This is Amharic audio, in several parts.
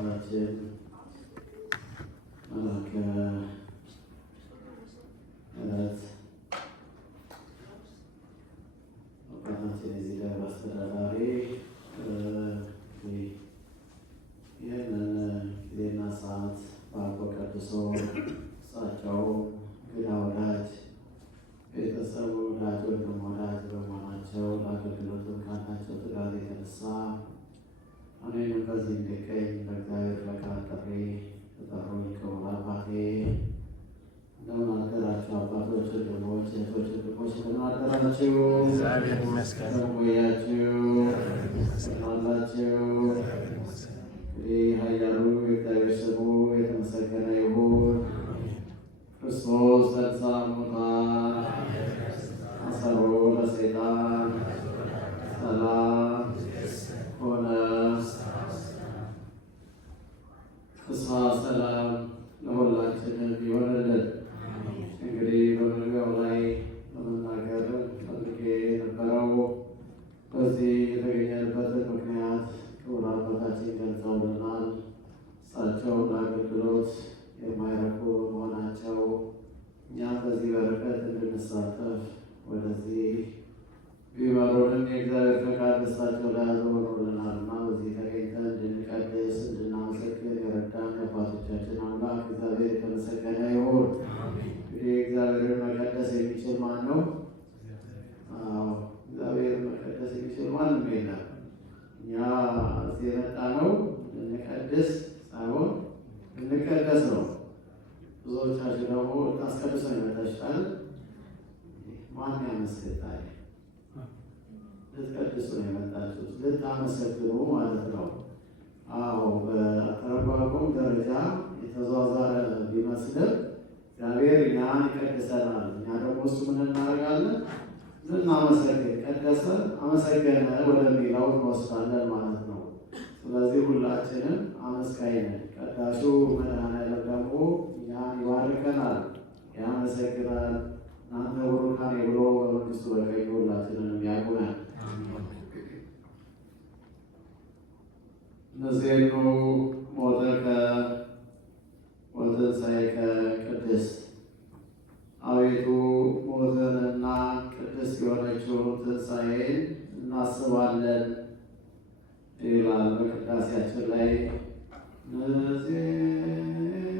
አባታችን መላከ ምሕረት አባታችን የዚህ ደብር አስተዳዳሪ ይህንን ጊዜና ሰዓት ባርኮ ቀድሶ እሳቸው እንግዳ ወዳጅ ቤተሰቡ ወዳጅ ወንድም ወዳጅ በመሆናቸው ለአገልግሎትም ካላቸው ትጋት የተነሳ እኔንም በዚህ እንድገኝ በእግዚአብሔር ፈቃድ ጥሪ ተጠሩኝ። ክቡር አባቴ እንደምን አደራችሁ? አባቶች፣ ወንድሞች፣ እህቶች፣ ወንድሞች እንደምን አደራችሁ? እግዚአብሔር ይመስገን። እንደምን ቆያችሁ? አላችሁ? እንግዲህ ኃያሉ የእግዚአብሔር ስሙ የተመሰገነ ይሁን። ክርስቶስ ተንሥአ እሙታን አሰሮ ለሰይጣን ሰላም ሆነ። ፍስሐ ሰላም ለሁላችንም ይሆንልን። እንግዲህ በመግቢያው ላይ ለመናገር ፈልጌ የነበረው በዚህ የተገኘንበትን ምክንያት ክቡር አባታችን ገልጸውልናል። እሳቸው ለአገልግሎት የማይረኩ በመሆናቸው እኛም በዚህ በረከት እንድንሳተፍ ወደዚህ ቢመሩንም የእግዚአብሔር ፈቃድ እሳቸው ላይ አዞሮልናል እና በዚህ ተገኝተን እንድንቀድስ እንድናመሰግን የረዳን የአባቶቻችን አምላክ እግዚአብሔር የተመሰገነ ይሁን። እንግዲህ እግዚአብሔርን መቀደስ የሚችል ማን ነው? እግዚአብሔርን መቀደስ የሚችል ማንም የለም። እኛ እዚህ የመጣ ነው እንቀድስ ሳይሆን እንቀደስ ነው። ብዙዎቻችሁ ደግሞ ታስቀድሶ ይመጣችኋል። ማን ያመስግናል? ልትቀድሱ ነው የመጣችሁት፣ ልታመሰግኑ ማለት ነው። አዎ በአተረጓጎም ደረጃ የተዟዟረ ቢመስልም እግዚአብሔር እኛን ይቀድሰናል። እኛ ደግሞ እሱ ምን እናደርጋለን? ልናመሰግን፣ ቀደሰ አመሰገነ ወደሚለው እንወስዳለን ማለት ነው። ስለዚህ ሁላችንም አመስጋኝ ነን። ቀዳሹ መድኃኔዓለም ደግሞ እኛን ይባርከናል፣ ያመሰግናል። እናንተ ቡሩካን ብሎ በመንግስቱ በቀኝ ሁላችንንም ያቁናል። እነዚህኑ ሞተከ ወትንሣኤከ ቅድስት፣ አቤቱ ሞትንና ቅድስት የሆነችውን ትንሣኤን እናስባለን ይላል በቅዳሴያችን ላይ።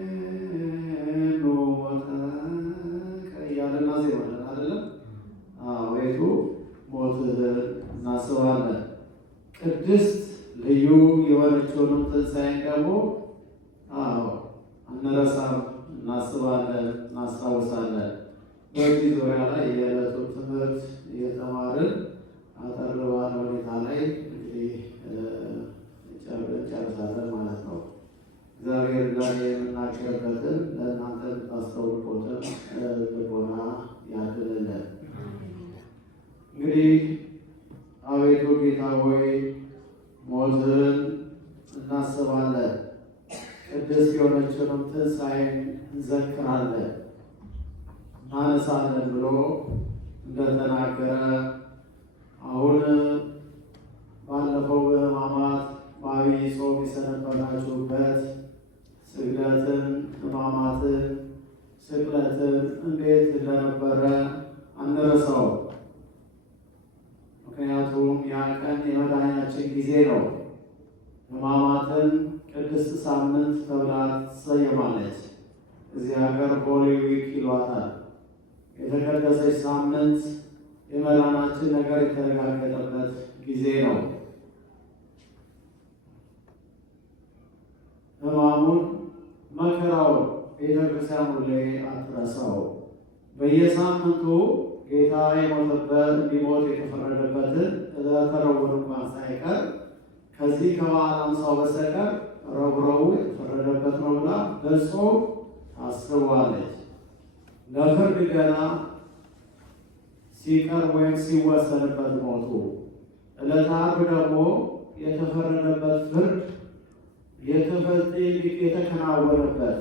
እነዚህኑ ሞተከ እያልን እናዜማለን አይደለም? አቤቱ ሞትህን እናስባለን። ቅድስት ልዩ የሆነችውንም ትንሣኤን ደግሞ አንረሳም፣ እናስባለን፣ እናስታውሳለን። በዚህ ዙሪያ ላይ የዕለቱን ትምህርት እየተማርን አጠር ባለ ሁኔታ ላይ እንግዲህ እንጨርሳለን ማለት ነው። እግዚአብሔር ጋር የምናገርበትን ለእናንተ የምታስተውሉትን ልቦና ያድልልን። እንግዲህ አቤቱ ጌታ ሆይ ሞትን እናስባለን፣ ቅድስት የሆነችውንም ትንሣኤን እንዘክራለን፣ እናነሳለን ብሎ እንደተናገረ አሁን ባለፈው በሕማማት በዐቢይ ጾም የሰነበታችሁበት ስግደትን፣ ሕማማትን፣ ስቅለትን እንዴት እንደነበረ አንረሳው። ምክንያቱም ያ ቀን የመዳኛችን ጊዜ ነው። ሕማማትን ቅድስት ሳምንት ተብላ ትሰየማለች። እዚህ ሀገር ሆሊ ዊክ ይሏታል። የተቀደሰች ሳምንት የመዳናችን ነገር የተረጋገጠበት ጊዜ ነው። ሕማሙን መከራውን ቤተክርስቲያን ሁሌ አትረሳው። በየሳምንቱ ጌታ የሞተበት እንዲሞት የተፈረደበትን ዕለተ ረቡዕ እንኳን ሳይቀር ከዚህ ከበዓለ ሃምሳው በስተቀር ረቡዕ የተፈረደበት ነው ብላ በጾም ታስባለች። ለፍርድ ገና ሲቀርብ ወይም ሲወሰንበት ሞቱ፣ ዕለተ ዓርብ ደግሞ የተፈረደበት ፍርድ የተከናወነበት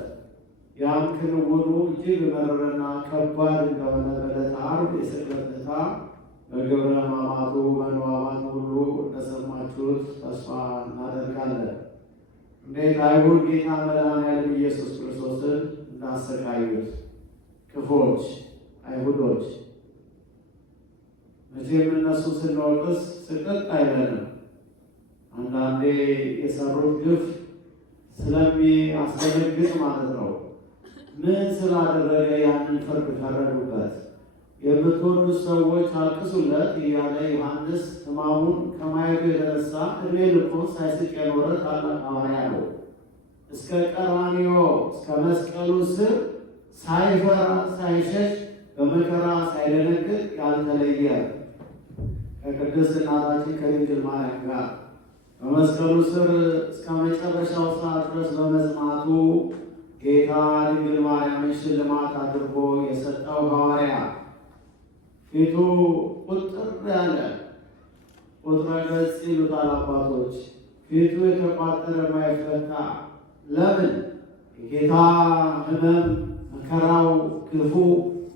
ያም ክንውኑ እጅግ መረረና ከባድ እንደሆነ በዕለተ ዓርብ የስቅለት ዕለት በግብረ ሕማማቱ በንዋማቱ ሁሉ እንደሰማችሁት ተስፋ እናደርጋለን። እንዴት አይሁድ ጌታ መድኃኒዓለም ኢየሱስ ክርስቶስን እንዳሰቃዩት ክፎች አይሁዶች። መቼም እነሱ ስንወቅስ ስቅጥ አይለንም። አንዳንዴ የሰሩት ግፍ ስለሚያስደነግጥ ማለት ነው። ምን ስላደረገ ያንን ፍርድ ፈረዱበት? የምትወዱት ሰዎች አልቅሱለት እያለ ዮሐንስ ሕማሙን ከማየቱ የተነሳ እድሜ ልኩን ሳይስቅ የኖረ ታላቅ ሐዋርያ ነው። እስከ ቀራንዮ እስከ መስቀሉ ስር ሳይፈራ ሳይሸሽ በመከራ ሳይደነግጥ ያልተለየ ከቅድስት እናታችን ከድንግል ማርያም ጋር በመስቀሉ ስር እስከ መጨረሻው ሰዓት ድረስ በመጽናቱ ጌታ ድንግል ማርያምን ሽልማት አድርጎ የሰጠው ሐዋርያ ፊቱ ቁጥር ያለ ቁጥረ ገጽ ይሉታል አባቶች። ፊቱ የተቋጠረ ማይፈታ ለምን? የጌታ ሕመም መከራው ግፉ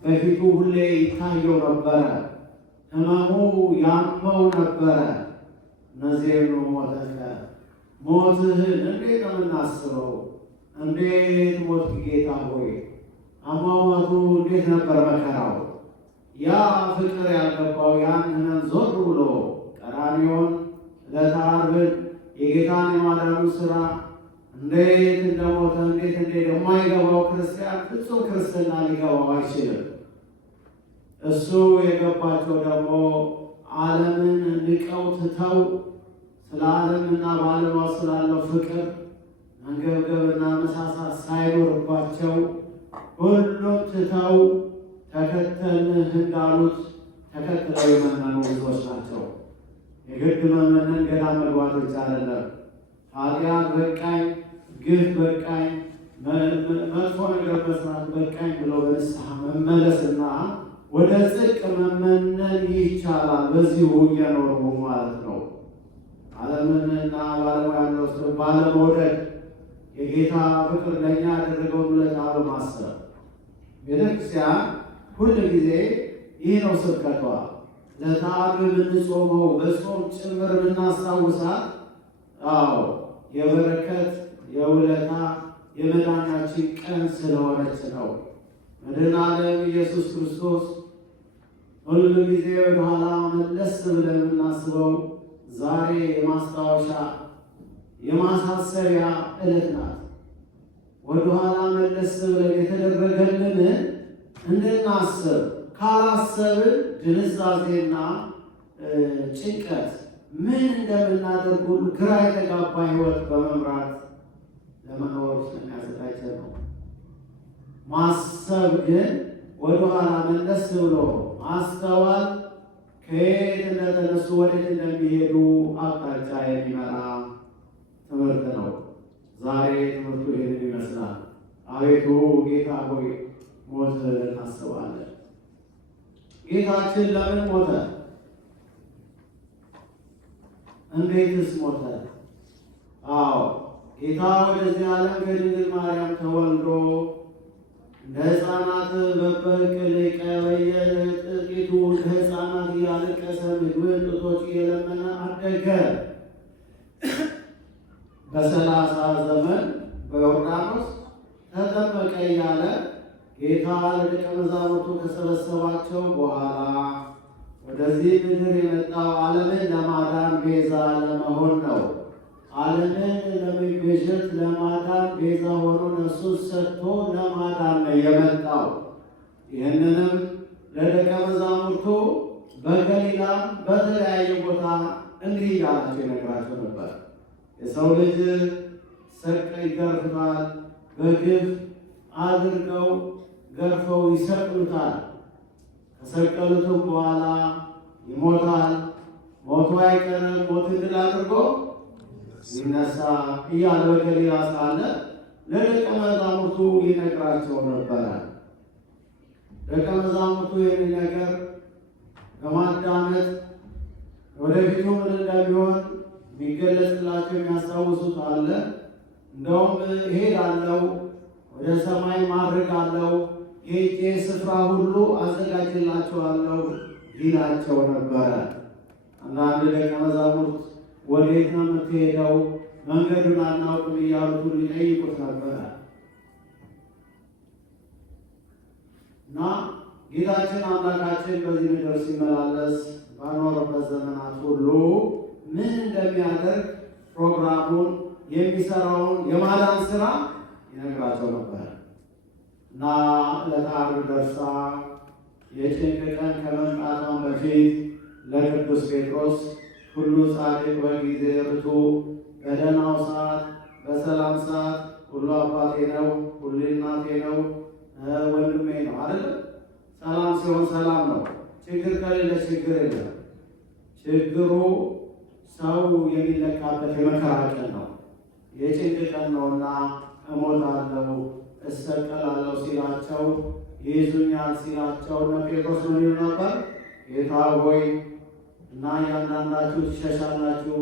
በፊቱ ሁሌ ይታየው ነበረ። ሕመሙ ያመው ነበረ። ነዜኑ ሞተከ ሞትህን እንዴት ነው የምናስበው? እንዴት ሞት ጌታ ሆይ! አሟሟቱ እንዴት ነበር መከራው? ያ ፍቅር ያልገባው ያን ሕመም ዞር ብሎ ቀራንዮን ዕለተ ዓርብን የጌታን የማዳኑ ሥራ እንዴት እንደሞተ እንዴት የማይገባው ክርስቲያን ፍጹም ክርስትና ሊገባው አይችልም። እሱ የገባቸው ደግሞ ዓለምን ንቀው ትተው ስለ ዓለምና በዓለሟ ስላለው ፍቅር መንገብገብና መሳሳት ሳይኖርባቸው ሁሉም ትተው ተከተልንህ እንዳሉት ተከትለው የመነኑ ብዙዎች ናቸው። የግድ መመነን ገዳም መግባት ብቻ አይደለም። ኃጢአት በቃኝ፣ ግፍ በቃኝ፣ መጥፎ ነገር መስራት በቃኝ ብለው በንስሐ መመለስና ወደ ጽድቅ መመነን ይቻላል። በዚሁ እየኖሩ ማለት ነው። ዓለምንና ባለሙያ ያለው ባለመውደድ የጌታ ፍቅር ለእኛ ያደረገውን ውለታ በማሰብ ቤተክርስቲያን ሁል ጊዜ ይህ ነው ስብከቷ። ዕለተ ዓርብ የምንጾመው በጾም ጭምር የምናስታውሳት የበረከት የውለታ የመዳኛችን ቀን ስለሆነች ነው። መድኃኔ ዓለም ኢየሱስ ክርስቶስ ሁሉ ጊዜ ወደኋላ መለስ ብለን የምናስበው ዛሬ የማስታወሻ የማሳሰቢያ ዕለት ናት። ወደኋላ መለስ ብለን የተደረገልንን እንድናስብ ካላሰብን ድንዛዜና ጭንቀት ምን እንደምናደርግ ሁሉ ግራ የተጋባ ሕይወት በመምራት ለመኖር ስለሚያዘጋጀን ነው። ማሰብ ግን ወደኋላ መለስ ብሎ ማስተዋል ከየት እንደተነሱ ወዴት እንደሚሄዱ አቅጣጫ የሚመራ ትምህርት ነው። ዛሬ ትምህርቱ ይህንን ይመስላል። አቤቱ ጌታ ሆይ ሞት እናስባለን። ጌታችን ለምን ሞተ? እንዴትስ ሞተ? ጌታ ወደዚህ ዓለም ከድንግል ማርያም ተወልዶ እንደ ሕፃናት በበቅል ቀበየ ጥቂቱ እንደ ሕፃናት እያለቀሰ ምግብን ጥጦች እየለመነ አደገ። በ30 ዘመን በዮርዳኖስ ተጠመቀ እያለ ጌታ ለደቀ መዛሙርቱ ከሰበሰባቸው በኋላ ወደዚህ ምድር የመጣው ዓለምን ለማዳን ቤዛ ለመሆን ነው። ዓለምን ለመቤዠት ለማዳን ቤዛ ሆኖ ነፍሱን ሰጥቶ ለማዳን ነው የመጣው። ይህንንም ለደቀ መዛሙርቱ በገሊላም በተለያየ ቦታ እንዲህ እያላቸው ይነግራቸው ነበር። የሰው ልጅ ይገርፉታል፣ በግፍ አድርገው ገርፈው ይሰቅሉታል። ከሰቀሉትም በኋላ ይሞታል። ሞቱ አይቀርም፣ ሞትን ድል አድርጎ ይነሳ እያለ በገሊላ ሳለ ለደቀ መዛሙርቱ ይነግራቸው ነበረ። ደቀ መዛሙርቱ ይህን ነገር በማዳመጥ ወደፊቱ ምን እንደሚሆን የሚገለጽላቸው የሚያስታውሱት አለ። እንደውም እሄዳለሁ ወደ ሰማይ ማድረግ አለው ሄጄ ስፍራ ሁሉ አዘጋጅላቸዋለሁ ይላቸው ነበረ። አንዳንድ ደቀ መዛሙርት ወዴት ነው የምትሄደው? መንገዱን አናውቅም እያሉት ሁሉ ይጠይቁት ነበረ እና ጌታችን አምላካችን በዚህ ምድር ሲመላለስ ባኖረበት ዘመናት ሁሉ ምን እንደሚያደርግ ፕሮግራሙን የሚሰራውን የማዳን ስራ ይነግራቸው ነበር እና ዕለተ ዓርብ ደርሳ የጭንቅ ቀን ከመምጣቷን በፊት ለቅዱስ ጴጥሮስ ሁሉ ጻድቅ በጊዜ ርቱዕ በደህናው ሰዓት በሰላም ሰዓት ሁሉ አባቴ ነው፣ ሁሉ እናቴ ነው፣ ወንድሜ ነው አይደል? ሰላም ሲሆን ሰላም ነው። ችግር ከሌለ ችግር የለም። ችግሩ ሰው የሚለካበት የመከራ ቀን ነው፣ የጭንቅ ቀን ነውና እሞታለሁ፣ እሰቀላለሁ ሲላቸው ይይዙኛል ሲላቸው እነ ጴጥሮስ ምን ይሉ ነበር? ጌታ ሆይ እና እያንዳንዳችሁ ትሸሻላችሁ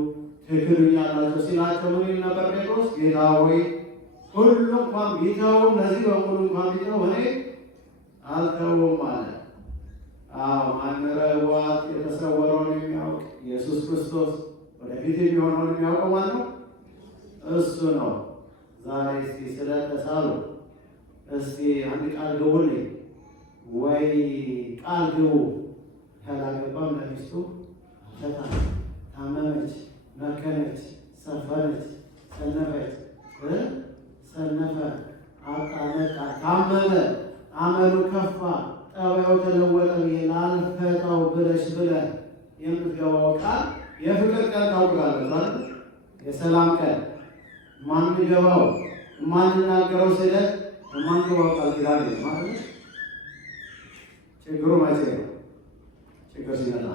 ትክዱኛላችሁ ሲላቸው ምን ይሉ ነበር ጴጥሮስ? ጌታ ሆይ ሁሉ እንኳን ቢተው እነዚህ በሙሉ እንኳን ቢተው እኔ አልተውም አለ። አንረዋት የተሰወረውን የሚያውቅ ኢየሱስ ክርስቶስ ወደፊት የሚሆነውን የሚያውቀው ማለት ነው እሱ ነው። ዛሬ እስቲ ስለተሳሉ እስቲ አንድ ቃል ግቡልኝ ወይ ቃል ግቡ። ያላገባም ለሚስቱ ታመመች፣ መከነች፣ ሰፈነች፣ ሰነፈች፣ ሰነፈ፣ አጣ፣ ነጣ፣ ታመመ፣ አመሉ ከፋ፣ ጠባዩ ተለወጠ ብዬ ላልፈታው ብለሽ ብለህ የምትገባው ቃል የፍቅር ቀን ታውቃለች። የሰላም ቀን ማንገባው ማንናገረው ስለት ማንገባው ቃል ኪዳን ማለት ችግሩ መቼ ነው? ችግር ሲመጣ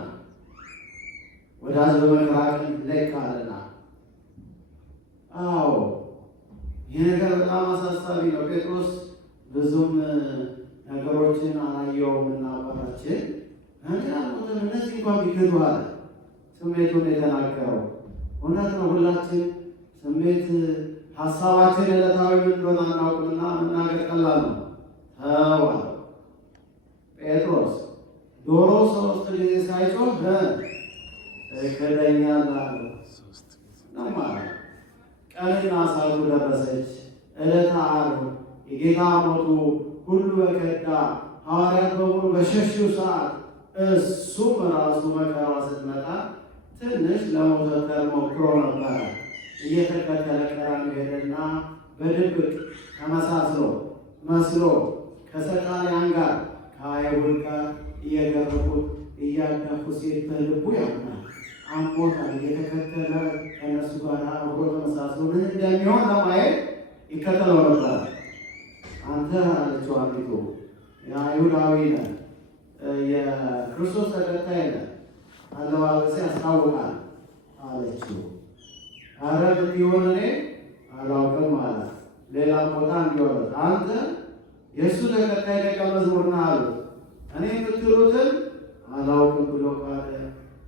ወዳጅ በመከራ ቀን ይለካልና። አዎ ይህ ነገር በጣም አሳሳቢ ነው። ጴጥሮስ ብዙም ነገሮችን አላየውም እና አባታችን አንዳንዶቹ እነዚህ እንኳን ቢክዱ አለ። ስሜቱን የተናገረው እውነት ነው። ሁላችን ስሜት ሀሳባችን ዕለታዊ ምን እንደሆነ አናውቅምና መናገር ቀላል ነው። ተው ጴጥሮስ ዶሮ 3 ጊዜ ሳይጮህ ትክደኛለህ አለው ነው ማለት። ቀንና ሰዓቱ ደረሰች። ዕለተ ዓርብ የጌታ ሞቱ ሁሉ በከዳ ሐዋርያት በሙሉ በሸሹ ሰዓት እሱም ራሱ መከራ ስትመጣ ትንሽ ለመውተር ሞክሮ ነበረ። እየተከተለ ቀራንዮ ሄደና በድብቅ ተመሳስሎ መስሎ ከሰቃልያን ጋር ከአይሁድ ጋር እየገረፉት እያዳፉ ሲሄድ በልቡ ያምናል። አሞታል። እየተከተለ ከእነሱ ጋር አብሮ ተመሳስሎ ምን እንደሚሆን ለማየት ይከተለው ነበር። አንተ አለችው አንዲቱ የአይሁዳዊ ነህ፣ የክርስቶስ ተከታይ ነህ፣ አለባበሴ ያስታውቃል አለችው። ኧረ እንዲሆን እኔ አላውቅም አላት። ሌላም ቦታ እንዲሆነ አንተ የእሱ ተከታይ ደቀ መዝሙር ነህ አሉት። እኔ የምትሉትን አላውቅም ብሎ ካለ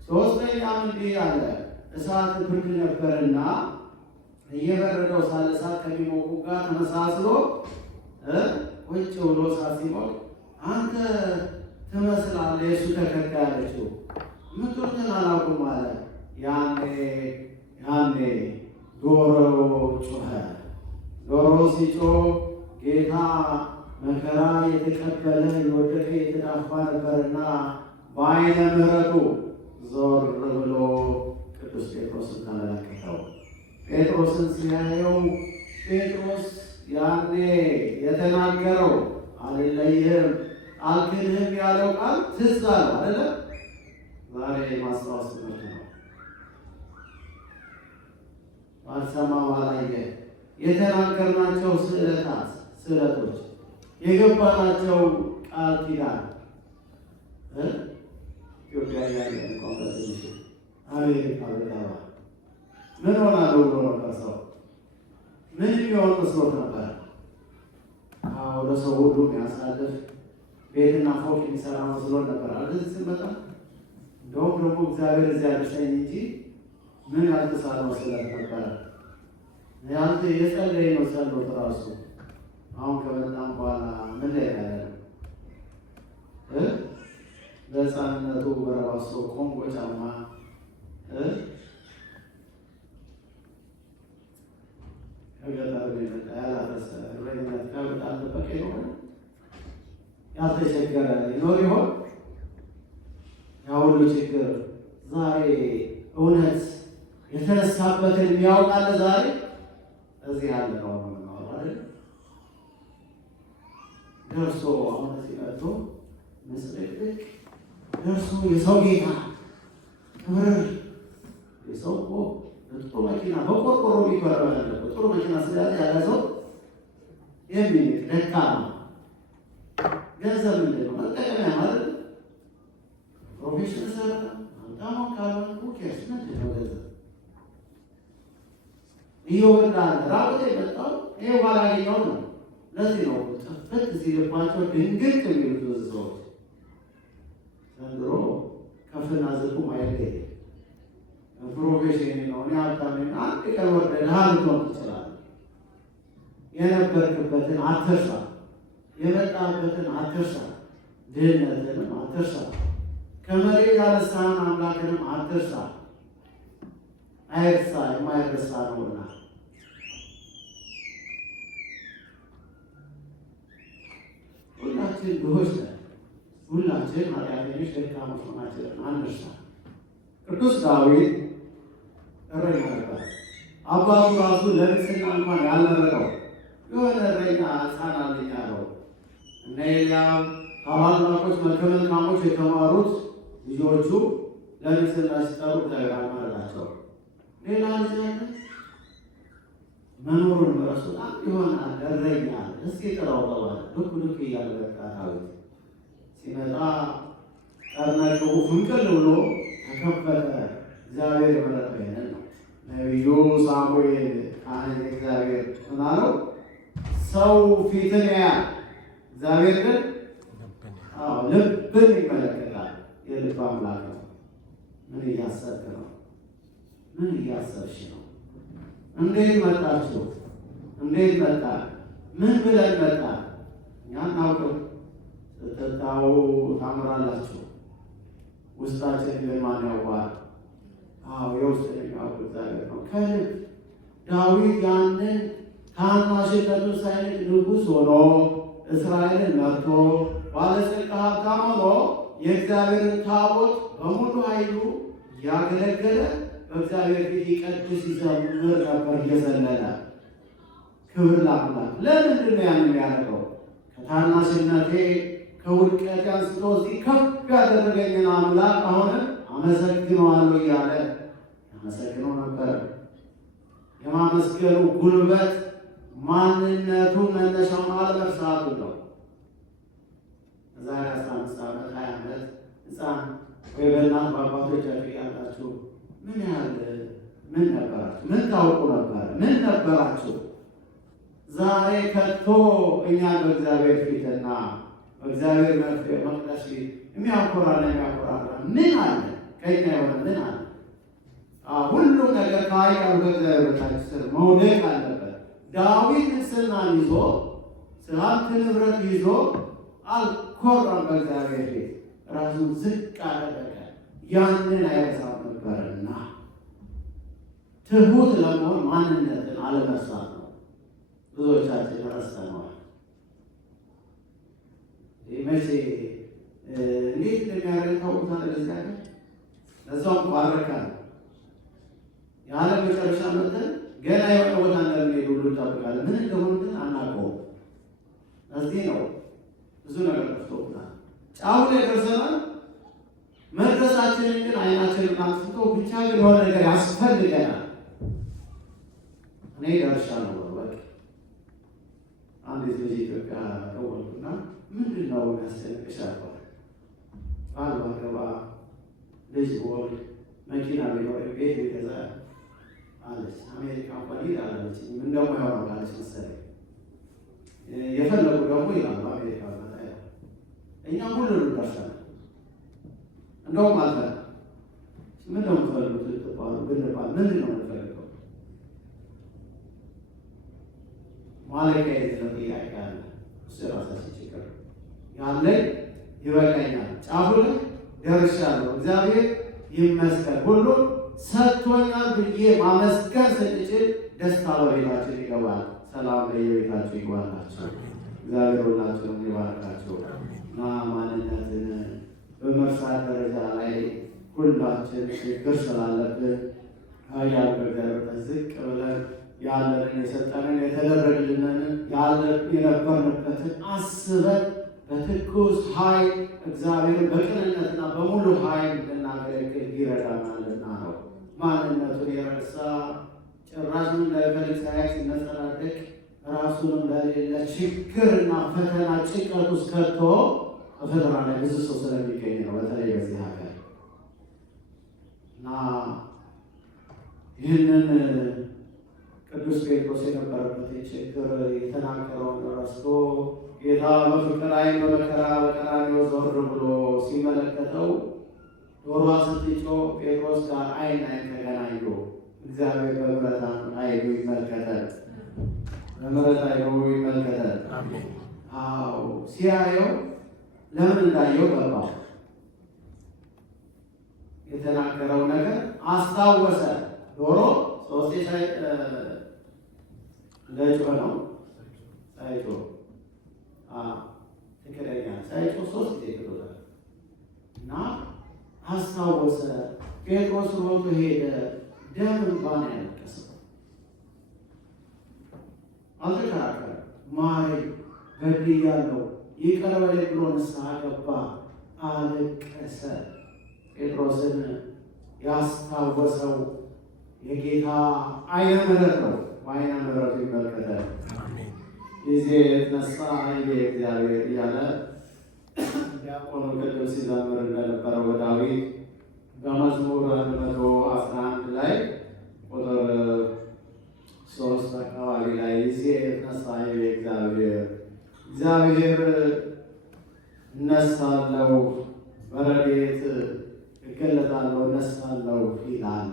ሶስተኛም እንዲህ አለ። እሳት ብርድ ነበርና እየበረደው ሳለ እሳት ከሚሞቁ ጋር ተመሳስሎ ቁጭ ብሎ እሳት ሲሞቅ አንተ ትመስላለህ የእሱ ተከታይ አለችው። የምትሉትን አላውቅም አለ። ያኔ ዶሮ ጮኸ። ዶሮ ሲጮህ ጌታ መከራ የተቀበለ የወደቀ የተዳፋ ነበርና በዓይነ ምሕረቱ ዞር ብሎ ቅዱስ ጴጥሮስን ተመለከተው። ጴጥሮስን ሲያየው ጴጥሮስ ያኔ የተናገረው አልለይህም አልክድህም ያለው ቃል ትዝ አለው አይደለም? ዛሬ ማስታወስ ትምህርት ነው። ባልሰማ ባላየ የተናገርናቸው ስዕለቶች የገባናቸው ቃል ኪዳን ኢትዮጵያ ያለ ኮንፈረንስ አሜሪካ ለታዋ ምን ሆናለሁ ብሎ ነበር ሰው ምን ይሆን መስሎት ነበር። ለሰው ሁሉ የሚያሳልፍ ቤትና ፎቅ የሚሰራ መስሎት ነበር። አለዚህ ስመጣ እንደውም ደግሞ እግዚአብሔር እዚያ ያደረሰኝ እንጂ ምን ያልተሳለው ስለት ነበረ። ያንተ የጸለይ ነው ጸሎት ራሱ አሁን ከመጣም በኋላ ምን ላይ ያለ በሕፃንነቱ በረባሶ ቆንጆ ጫማ ከገጠር የመጣ ያላረሰ እረኝነት ከብት አልጠበቀ ይሆን? ያልተቸገረ ይኖር ይሆን? ያ ሁሉ ችግር ዛሬ እውነት የተነሳበትን የሚያውቃለ ዛሬ እዚህ ያለ ነው አይደል? ደርሶ አሁን ሲመጡ መስለቅ ደርሶ የሰው ጌታ ክብር የሰው ጥሩ መኪና በቆርቆሮ ሊበረበ ጥሩ መኪና ስላለ ያለ ሰው የሚል ደካማ ገንዘብ ምንድን ነው መጠቀሚያ ማለት ፕሮፌሽን ሰራ አንታማ ካሉ ኬስ ምንድን ነው ገንዘብ ይወዳል ራቁት የመጣው ይሄ ባላገኘው ነው። ለዚህ ነው ጥፍት ሲልባቸው ድንግጥ የሚሉት ብዙ ሰዎች ዘንድሮ ከፍና ዝቁ ማየት ፕሮፌሽን ነው። እኔ ሀብታም አንድ ቀን ወርደህ ድሃ ልትሆን ትችላለህ። የነበርክበትን አትርሳ፣ የመጣበትን አትርሳ፣ ድህነትንም አትርሳ፣ ከመሬት ያነሳህን አምላክንም አትርሳ። አይርሳ፣ የማይረሳ ነውና። ሁላችን ድሆች ነን። ሁላችን ኃጢአተኞች ደካሞች መሆናችንን አንርሳ። ቅዱስ ዳዊት እረኛ ነበር። አባቱ ራሱ ለንጽሕና እንኳን ያልመረጠው የሆነ እረኛ ሕፃን አለኝ አለው። እነ ኤልያብ ታላላቆች መልከ መልካሞች የተማሩት ልጆቹ ለንጽሕና ሲጠሩ እግዚአብሔር አልመረጣቸው። ሌላ ልጅ ያለ መኖሩን በራሱ በጣም ይሆናል እረኛ እስኪ ጥራው ተባለ። ዱክ ዱክ እያለ በቃ ዳዊት ሲመጣ ቀርናቸው ፍንቅል ብሎ ተከፈተ። እግዚአብሔር የመረጠው ይሄንን ነው። ነቢዩ ሳሙኤል ካህን እግዚአብሔር ምን አለው? ሰው ፊትን ያያል፣ እግዚአብሔር ግን ልብን ይመለከታል። የልብ አምላክ ነው። ምን እያሰብክ ነው? ምን እያሰብሽ ነው? እንዴት መጣችሁ? እንዴት መጣ? ምን ብለን መጣ? እኛ እናውቅም። ስትታው ታምራላችሁ። ውስጣችን ግን ማን ያውቃል? የውስጥ የሚያውቅ እግዚአብሔር ነው። ከልብ ዳዊት ያንን ታናሽነቱ ሳይንቅ ንጉሥ ሆኖ እስራኤልን መርቶ ባለጸጋ ሀብታም ሆኖ የእግዚአብሔርን ታቦት በሙሉ ኃይሉ ያገለገለ በእግዚአብሔር ፊት ይቀድስ ይዘምር ነበር እየዘለለ። ክብር ለአምላክ። ለምንድን ነው ያን የሚያደርገው? ከታናሽነቴ ከውድቀት አንስቶ እዚህ ከፍ ያደረገኝን አምላክ አሁንም አመሰግነዋለሁ እያለ ያመሰግነው ነበር። የማመስገኑ ጉልበት ማንነቱን መነሻውን አለመርሳቱ ነው። ዛሬ 15 ዓመት 20 ዓመት ሕፃን ወይ በእናት በአባቶቻችሁ ያላችሁ ምን ያህል ምን ነበራችሁ? ምን ታውቁ ነበር? ምን ነበራችሁ? ዛሬ ከቶ እኛን በእግዚአብሔር ፊትና በእግዚአብሔር መቅደስ ፊት የሚያኮራና ምን አለ? ከኛ የሆነ ምን አለ? ሁሉም ነገር ከኃያሉ በእግዚአብሔር በታች ስር መውደቅ አለበት። ዳዊት ንጽሕናን ይዞ ሀብት ንብረት ይዞ አልኮራም። በእግዚአብሔር ፊት ራሱን ዝቅ አደረገ። ያንን አይረሳም ነበርና ትሁት ለመሆን ማንነትን አለመርሳት ነው። ብዙዎቻችን ረስተነዋል። መቼ እንዴት እንደሚያደርግ ታውቁታል? ለዚያገር ለዛውም ባረካ ያለ መጨረሻ መጠን ገና የሆነ ቦታ እንደምንሄድ ሁሉ እንጠብቃለን። ምን እንደሆነ ግን አናውቀውም። ለዚህ ነው ብዙ ነገር ጠፍቶብናል። ጫፉ ላይ ደርሰናል። መድረሳችንን ግን አይናችንን አንስቶ ብቻ ግን የሆነ ነገር ያስፈልገናል። እኔ ደርሻለሁ። በቃ አንዲት ልጅ ኢትዮጵያ ደወልኩና ምንድን ነው የሚያስጨንቅሽ አልኳት። ባል ባገባ፣ ልጅ ወልድ፣ መኪና ቢኖር፣ ቤት ቢገዛ አለች። አሜሪካ እንኳን ሂድ አላለች። ምን ደግሞ ያወራው አለች መሰለኝ። የፈለጉ ደግሞ ይላሉ አሜሪካ መጣ። እኛ ሁሉንም ደርሰናል። እንደውም አልፈ ምን ነው የምትፈልጉት ልትባሉ ብንባል ምንድን ነው የምንፈልገው? ማለቂያ የሌለው ጥያቄ አለ። እሱ የራሳችን ችግር ያለኝ ይበቃኛል፣ ጫፉ ላይ ደርሻለሁ፣ እግዚአብሔር ይመስገን፣ ሁሉም ሰጥቶኛል ብዬ ማመስገን ስንችል ደስታ በቤታችን ይገባል። ሰላም በየቤታችሁ ይግባላችሁ። እግዚአብሔር ሁላችሁንም ይባርካችሁ እና ማንነትን በመርሳት ደረጃ ላይ ሁላችን ችግር ስላለብን ኃያል በእግዚአብሔር ዝቅ ብለን ያለንን የሰጠንን የተደረግልንን ያለን የነበርንበትን አስበን በትኩስ ኃይል እግዚአብሔር በቅንነትና በሙሉ ኃይል ልናገለግል ይረዳናልና ነው። ማንነቱን የረሳ ጭራሹን ለፈልግ ሳያት ሲነጸዳደቅ ራሱንም ለሌለ ችግርና ፈተና ጭንቀት ውስጥ ከቶ በፈተና ላይ ብዙ ሰው ስለሚገኝ ነው። በተለይ በዚህ ሀገር እና ይህንን ቅዱስ ጴጥሮስ የነበረበትን ችግር የተናገረውን ረስቶ ጌታ በፍቅር ዓይን በመከራ በቀራንዮ ዞር ብሎ ሲመለከተው ዶሮዋ ስትጮህ ጴጥሮስ ጋር ዓይን ተገናኙ። እግዚአብሔር በምሕረት ዓይኑ ይመልከተን፣ በምሕረት ዓይኑ ይመልከተን። አዎ ሲያየው ለምን እንዳየው ገባው። የተናገረው ነገር አስታወሰ። ዶሮ ሶስቴ ለጮኸ ነው ሳይጮህ ትክክለኛ ሳይጮህ ሶስት ጊዜ ብሎታል እና አስታወሰ። ጴጥሮስ ሮጦ ሄደ። ደም እንኳን ያለቀሰው አልተከራከረም። ማረኝ በድያለሁ ይቅር በለኝ ብሎ ንስሐ ገባ፣ አለቀሰ። ጴጥሮስን ያስታወሰው የጌታ ዓይነ ምሕረት ነው። በዓይነ ምሕረቱ ይመልከተን። ጊዜ የተነሳ ኃይሌ እግዚአብሔር እያለ ዲያቆኑ ቅድም ሲዘምር እንደነበረው በዳዊት በመዝሙር 111 ላይ ቁጥር 3 አካባቢ ላይ ጊዜ የተነሳ ኃይሌ እግዚአብሔር እነሳለሁ፣ በረድኤት እገለጣለሁ፣ እነሳለሁ ይላል።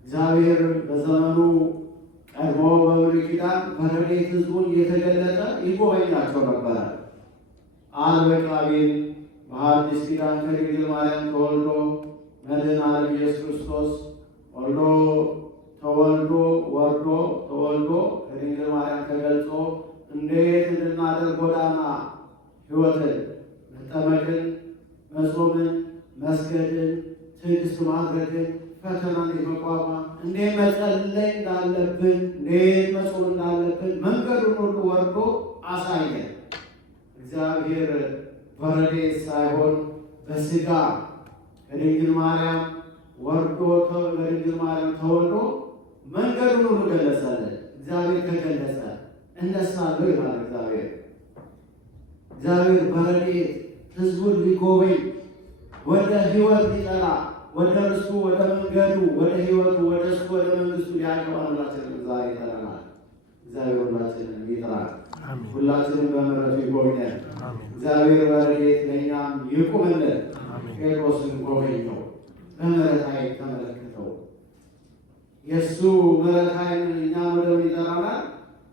እግዚአብሔር በዘመኑ ቀድሞ በብሉይ ኪዳን በረድኤት ሕዝቡን እየተገለጠ ይጎበኛቸው ነበረ። አልበቃ ቢል በሐዲስ ኪዳን ከድንግል ማርያም ተወልዶ መድኃኔ ዓለም ኢየሱስ ክርስቶስ ተወልዶ ወርዶ ተወልዶ ከድንግል ማርያም ተገልጾ እንዴት እንድናደርግ ጎዳና ሕይወትን መጠመቅን፣ መጾምን፣ መስገድን፣ ትዕግስት ማድረግን፣ ፈተናን የመቋቋም እንዴት መጸለይ እንዳለብን፣ እንዴት መጾም እንዳለብን መንገዱን ሁሉ ወርዶ አሳየን። እግዚአብሔር በረድኤት ሳይሆን በሥጋ ከድንግል ማርያም ወርዶ በድንግል ማርያም ተወልዶ መንገዱን ሁሉ ገለጸልን። እግዚአብሔር ከገለጸ እነሳለሁ ይላል። እግዚአብሔር በረድኤት ሕዝቡን ሊጎበኝ ወደ ሕይወት ሊጠራ ወደ እርሱ ወደ መንገዱ ወደ ሕይወቱ ወደ እሱ ወደ መንግስቱ ሊያገባ ሁላችንም ዛሬ ይጠራናል። እግዚአብሔር ሁላችንን ይጥራል። ሁላችንም በምሕረቱ ይጎብኘን። እግዚአብሔር በረድኤት ለእኛም ይቁምልን። ጴጥሮስን ጎበኘው፣ በምሕረት ዓይን ተመለከተው። የእሱ ምሕረት ዓይን እኛን ወደምን ይጠራናል?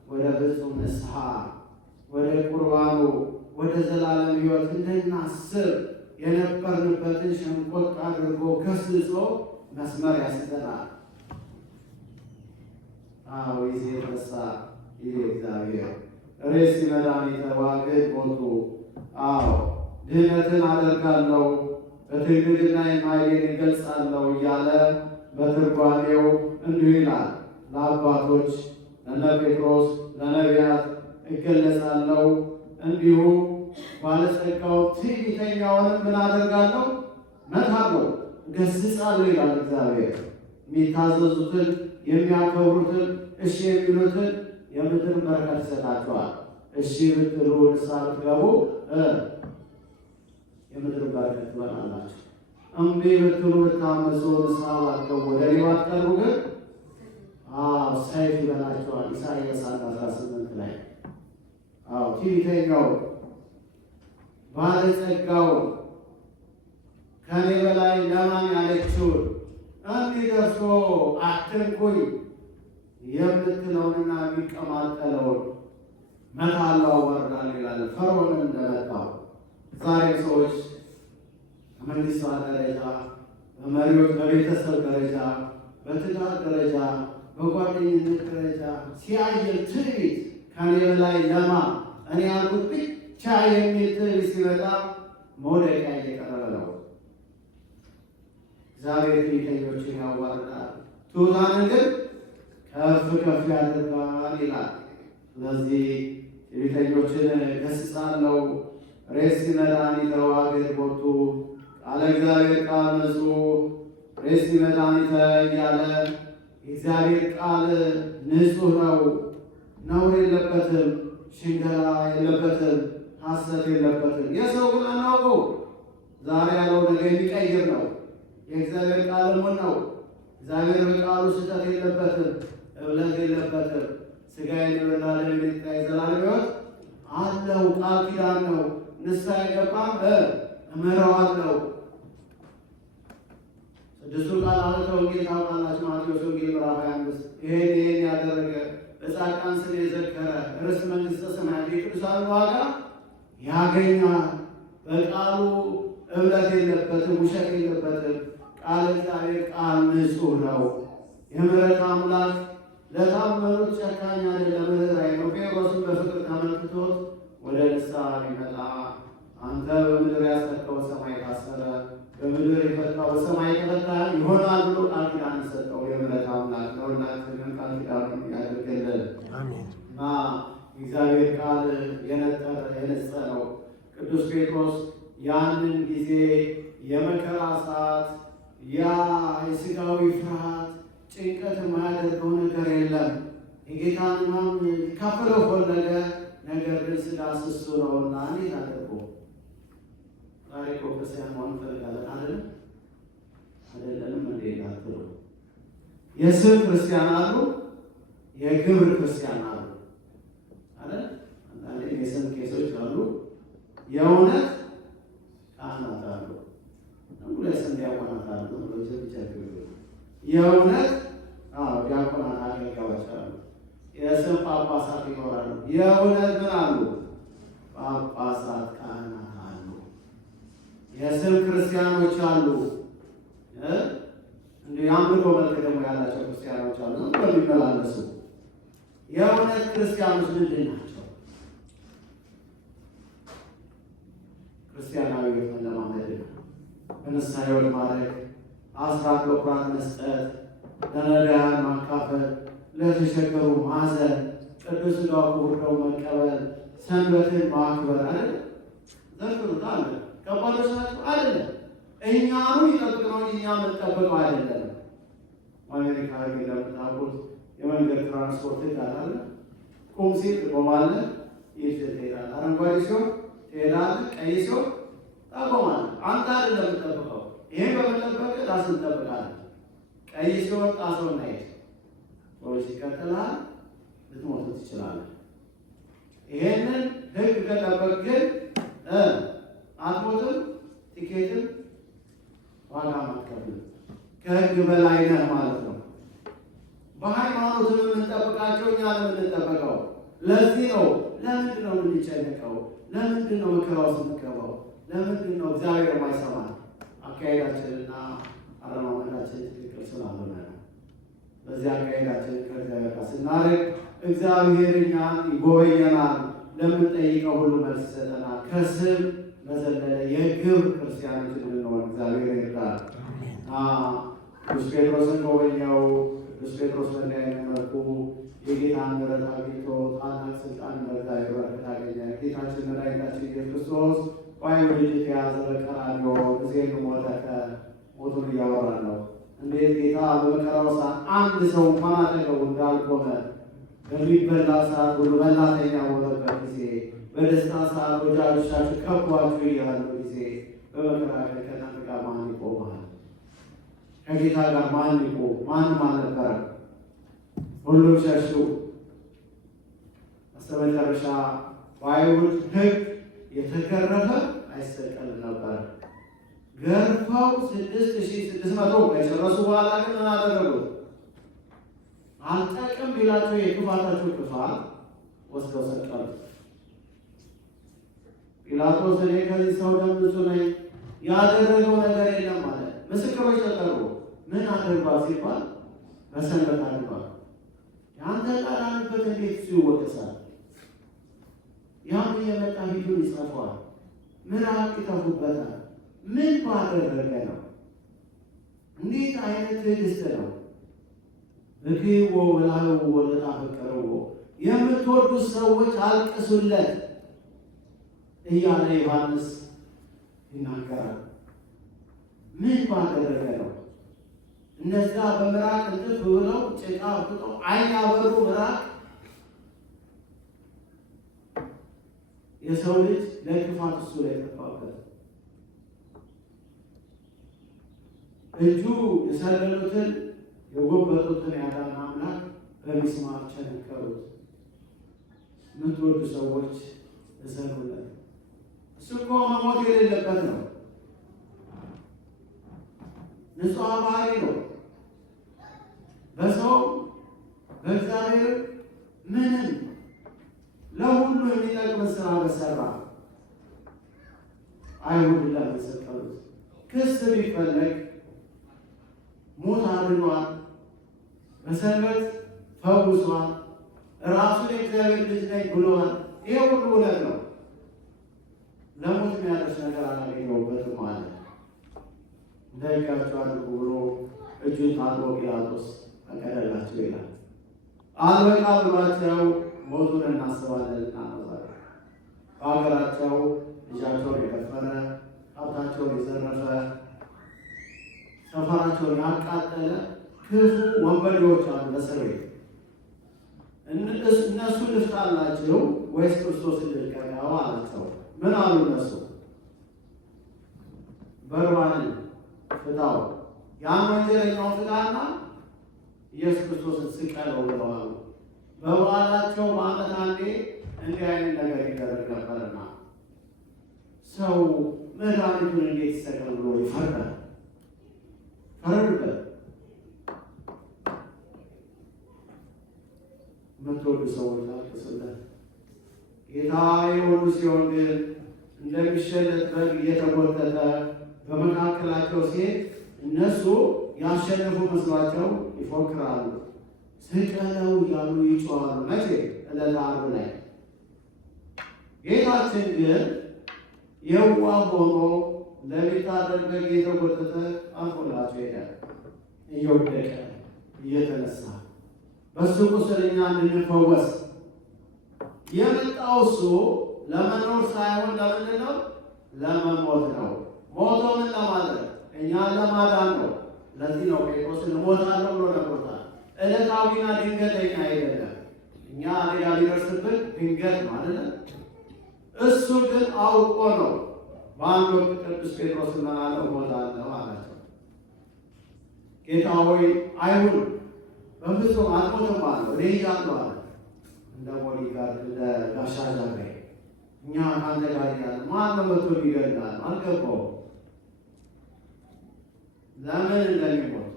ወደ ፍጹም ንስሐ፣ ወደ ቁርባኑ፣ ወደ ዘላለም ሕይወት እንድናስብ የነበርንበትን ሸንቆጥ አድርጎ ገስጾ መስመር ያስተናል። ይዜ የተነሳ ይዜ እግዚአብሔር ሬሲ መድኃኒተ ዋግድ ሞቱ ድህነትን አደርጋለሁ በትግልና ኃይሌን እገልጻለሁ እያለ በትርጓሜው እንዲሁ ይላል። ለአባቶች ለነ ጴጥሮስ ለነቢያት እገለጻለሁ፣ እንዲሁ ባለጸጋው ትዕቢተኛውንም ምን አደርጋለሁ? መታለሁ፣ እገሥጻለሁ ይላል እግዚአብሔር። የሚታዘዙትን የሚያከብሩትን እሺ የሚሉትን የምድር በረከት ይሰጣቸዋል። እሺ ብትሉ ንስሐ ብትገቡ የምድር በረከት ትበላላችሁ። እምቢ ብትሉ ብታመፁ ንስሐ ባትገቡ ወደ እኔ ባትቀርቡ ግን ሰይፍ ይበላችኋል። ኢሳይያስ 18 ላይ ትዕቢተኛው ባለጸጋው ከኔ በላይ ለማን ያለችውን እንዲህ ደርሶ አትንኩኝ የምትለውንና የሚቀማጠለውን መታለው አዋርዳለሁ ይላል። ፈርዖንን እንደመታው ዛሬ ሰዎች በመንግስት ደረጃ፣ በመሪዎች፣ በቤተሰብ ደረጃ፣ በትዳር ደረጃ በጓደኝነት ደረጃ ሲያየር ትዕቢት ከኔ በላይ ለማ እኔ ያልኩት ብቻ የሚል ትዕቢት ሲመጣ መውደቂያ እየቀረበ ነው። እግዚአብሔር ትዕቢተኞችን ያዋርዳል፣ ትሑታንን ግን ከፍ ከፍ ያደርጋል ይላል። ስለዚህ ትዕቢተኞችን ገሥጻለሁ። ሬሲ መድኃኒተ ዋግድ ቦቱ ቃለ እግዚአብሔር ቃል ንጹሕ ሬሲ መድኃኒተ እያለ የእግዚአብሔር ቃል ንጹሕ ነው፣ ነውር የለበትም፣ ሽንገላ የለበትም፣ ሐሰት የለበትም። የሰው ግን አናውቀው። ዛሬ ያለው ነገ የሚቀይር ነው። የእግዚአብሔር ቃል እሙን ነው። እግዚአብሔር በቃሉ ስህተት የለበትም፣ እብለት የለበትም። ሥጋዬን የበላ ደሜን የጠጣ የዘላለም ሕይወት አለው። ቃል ኪዳን ነው። ንስሐ የገባም እምረዋለሁ። ስድስቱ ቃላተ ወንጌል ታውቃላችሁ። ማቴዎስ ወንጌል ምዕራፍ 25 ይሄን ያደረገ በጻድቃን ስም የዘከረ ርስተ መንግሥተ ሰማያት የቅዱሳን ዋጋ ያገኛል። በቃሉ እብለት የለበትም፣ ውሸት የለበትም። ቃል እግዚአብሔር ቃል ንጹሕ ነው። የምሕረት አምላክ ለታመኑት ጨካኝ አይደለም፣ ርኅራኄ ነው። ጴጥሮስን በፍቅር ተመልክቶት ወደ ንስሐ ቢመጣ አንተ በምድር ያሰርከው በሰማይ ታሰረ፣ በምድር የፈታው በሰማይ ተፈታ ይሆናል ብሎ ቃል ኪዳን ሰጠው። የምሕረት አምላክ ነው። ሁላችንም ቃል ኪዳኑን ያድርግልን እና እግዚአብሔር ቃል የነጠረ የነጸ ነው። ቅዱስ ጴጥሮስ ያንን ጊዜ የመከራ ሰዓት ያ የሥጋዊ ፍርሃት ጭንቀት የማያደርገው ነገር የለም። የጌታን ሕማም ሊካፈለው ፈለገ። ነገር ግን ሥጋ ስሱ ነውና እንዴት አድርጎ ዛሬ እኮ ክርስቲያን መሆን እንፈልጋለን አይደለም? አይደለንም? እንዴት አትሉ? የስም ክርስቲያን አሉ፣ የግብር ክርስቲያን አሉ አይደል? አንዳንዴ የስም ቄሶች አሉ፣ የእውነት ካህናት አሉ፣ ሁለስም ዲያቆናት አሉ። የእውነት ዲያቆናት አገልጋዮች አሉ። የስም ጳጳሳት ይኖራሉ። የእውነት ምን አሉ? ጳጳሳት ካህናት አሉ። የስም ክርስቲያኖች አሉ። እንዲህ የአምልኮ መልክ ደግሞ ያላቸው ክርስቲያኖች አሉ፣ የሚመላለሱ። የእውነት ክርስቲያኖች ምንድን ናቸው? ክርስቲያናዊ ሕይወት መለማመድ፣ በንስሐ ሕይወት ማድረግ፣ አስራት በኩራት መስጠት፣ ለነዳያን ማካፈል፣ ለተቸገሩ ማዘን፣ ቅዱስ ሥጋው ክቡር ደሙን መቀበል፣ ሰንበትን ማክበር አይደል? ዘርፍሩት አለ። ከባዶች ናቸው አይደለም? እኛኑ ይጠብቅ ነው እንጂ እኛ የምንጠብቀው አይደለም። አሜሪካ እንደምታውቁት የመንገድ ትራንስፖርት አለ። ቁም ሲል ትቆማለህ፣ ይህ ትሄዳለህ። አረንጓዴ ሲሆን ትሄዳለህ፣ ቀይ ሲሆን ታቆማለህ። አንተ አይደለም የምትጠብቀው። ይሄን በመጠበቅ ራስን ትጠብቃለህ። ቀይ ሲሆን ጣሰው እናይት ፖሊስ ይከተልሃል፣ ልትሞት ትችላለህ። ይሄንን ሕግ ከጠበቅ ግን አትሞትም፣ ቲኬትም ዋጋ ማትከፍልም። ከሕግ በላይ ነህ ማለት ነው። በሃይማኖትም የምንጠብቃቸው እኛ የምንጠበቀው ለዚህ ነው። ለምንድን ነው የምንጨነቀው? ለምንድን ነው መከራ ውስጥ የምንገባው? ለምንድን ነው እግዚአብሔር የማይሰማን? አካሄዳችንና አረማመዳችን ትክክል ስላልሆነ ነው። በዚህ አካሄዳችን ከእግዚአብሔር ጋር ስናደርግ እግዚአብሔር እኛን ይጎበኘናል። ለምንጠይቀው ሁሉ መልስ ይሰጠናል። ከስም በዘለለ የግብር ክርስቲያኖች እንድንሆን እግዚአብሔር ይርዳል። ቅዱስ ጴጥሮስን ጎበኘው። ቅዱስ ጴጥሮስ በእንዲህ ዓይነት መልኩ የጌታን ምሕረት አግኝቶ ታላቅ ስልጣን በእግዚአብሔር በረከት አገኘ። ጌታችን መድኃኒታችን ኢየሱስ ክርስቶስ በአይሁድ እጅ የተያዘ በቀራንዮ ጊዜ ሞተ። ሞቱን እያወራ ነው። እንዴት ጌታ በመከራው ሰዓት አንድ ሰው እንኳን አጠገቡ እንዳልቆመ፣ በሚበላ ሰዓት ሁሉ በላተኛ በሆነበት ጊዜ፣ በደስታ ሰዓት ወዳጆቻችሁ ከቧችሁ እያሉ ጊዜ፣ በመከራ ቀን ከእናንተ ጋር ማን ይቆማል? ከጌታ ጋር ማን ይቆም? ማንም አልነበረም። ሁሉም ሸሹ። በስተመጨረሻ በአይሁድ ሕግ የተገረፈ አይሰቀልም ነበር። ገርፈው 6600 ከጨረሱ በኋላ ግን ምን አደረጉት? አልጠቅም ቢላቸው የክፋታቸው ክፋት ወስደው ሰቀሉት። ጲላጦስ እኔ ከዚህ ሰው ደም ንጹሕ ነኝ፣ ያደረገው ነገር የለም ማለት። ምስክሮች ተጠሩ። ምን አደርጓት ሲባል በሰንበት አድርጓል። የአንተ ቃላንበት እንዴት እሱ ይወቀሳል? ያም እየመጣ ፊቱን ይጸፈዋል፣ ምራቅ ይተፉበታል። ምን ባደረገ ነው? እንዴት አይነት ትዕግስት ነው! እግቦ ወላህው ወለታፈቀረው የምትወዱት ሰዎች አልቅሱለት እያለ ዮሐንስ ይናገራል። ምን ባደረገ ነው? እነዚያ በምራቅ እንትፍ ብለው ጭቃ አብቅተው ዓይን ያበሩ ምራቅ የሰው ልጅ ለክፋት እሱ ላይ ተፋበት። እጁ የሰለሉትን የጎበጡትን ያዳነ አምላክ በሚስማር ቸነከሩት። የምትወዱ ሰዎች እዘኑለት። እሱ እኮ መሞት የሌለበት ነው። ንጹሕ ባህሪ ነው። በሰው በእግዚአብሔር ምንም ለሁሉ የሚጠቅም ስራ በሰራ አይሁድ ለምን ሰቀሉት? ክስ ቢፈለግ ሞት አድኗል፣ በሰንበት ፈውሷል፣ ራሱን የእግዚአብሔር ልጅ ነኝ ብሏል። ይሄ ሁሉ እውነት ነው። ለሞት የሚያደርስ ነገር አላገኘሁበትም ማለት እንዳይጋቸው አድርጉ ብሎ እጁን ታጥቦ ጲላጦስ ፈቀደላቸው ይላል። አልበቃ ብሏቸው ሞቱን እናስባለን እናነሳለን። በሀገራቸው ልጃቸውን የከፈረ ሀብታቸውን የዘረፈ ሰፈራቸውን ያቃጠለ ክፉ ወንበዴዎች አሉ በእስር ቤት። እነሱ ልፍታላቸው ወይስ ክርስቶስን ልልቀቀው አላቸው። ምን አሉ እነሱ? በርባንን ፍታው፣ ያን ወንጀለኛውን ፍታና ኢየሱስ ክርስቶስን ስቀለው ብለዋል። በበዓላቸው በዓመት አንዴ እንዲህ አይነት ነገር ይደረግ ነበርና ሰው መድኃኒቱን እንዴት ይሰቀል ብሎ ይፈርዳል? ፈረዱበት። የምትወዱ ሰዎች አልቅሱለት። ጌታ የሆኑ ሲሆን ግን እንደሚሸለት በግ እየተጎተተ በመካከላቸው ሲሄድ እነሱ ያሸነፉ መስሏቸው ይፎክራሉ፣ ስቀለው እያሉ ይጮኻሉ። መቼ? ዕለተ ዓርብ ላይ። ጌታችን ግን የዋህ ሆኖ ለሚታረድ በግ እየተጎተተ አልፎላቸው ሄደ። እየወደቀ እየተነሳ በሱ ቁስል እኛ እንድንፈወስ የመጣው እሱ ለመኖር ሳይሆን ለምንድን ነው? ለመሞት ነው። ሞቶ ምን ለማድረግ? እኛን ለማዳን ነው። ለዚህ ነው ጴጥሮስን እሞታለሁ ብሎ ነግሮታል። ዕለታዊና ድንገተኛ አይደለም። እኛ አደጋ ሊደርስብን ድንገት ማለት ነው። እሱ ግን አውቆ ነው። በአንድ ወቅት ቅዱስ ጴጥሮስን ምን አለው? እሞታለሁ አላቸው። ጌታ ሆይ አይሁን፣ በፍጹም አትሞትም አለው። እኔ እያለሁ አለ። እንደ ቦዲጋርድ እንደ ጋሻ ጃግሬ እኛ ከአንተ ጋር እያለ ማነው መጥቶ ይገድላል? አልገባውም ለምን እንደሚሞት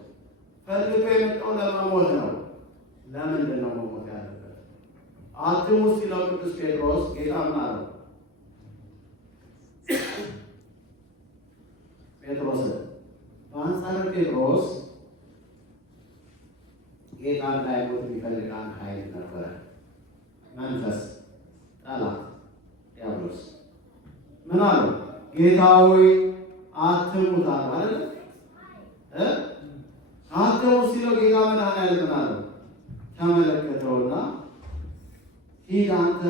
ፈልጎ የመጣው ለመሞት ነው። ለምንድን ነው መሞት ያለበት? አትሙት ሲለው ቅዱስ ጴጥሮስ ጌታ ምን አለው? ጴጥሮስ በአንጻረ ጴጥሮስ ጌታ እንዳይሞት የሚፈልግ አንድ ኃይል ነበረ። መንፈስ ጠላት ዲያብሎስ ምን አለው? ጌታ ሆይ አትሙት አለው አይደል? አትሙት ሲለው ጌታ መድኃኒዓለም ምን አለው? ተመለከተውና ሂድ አንተ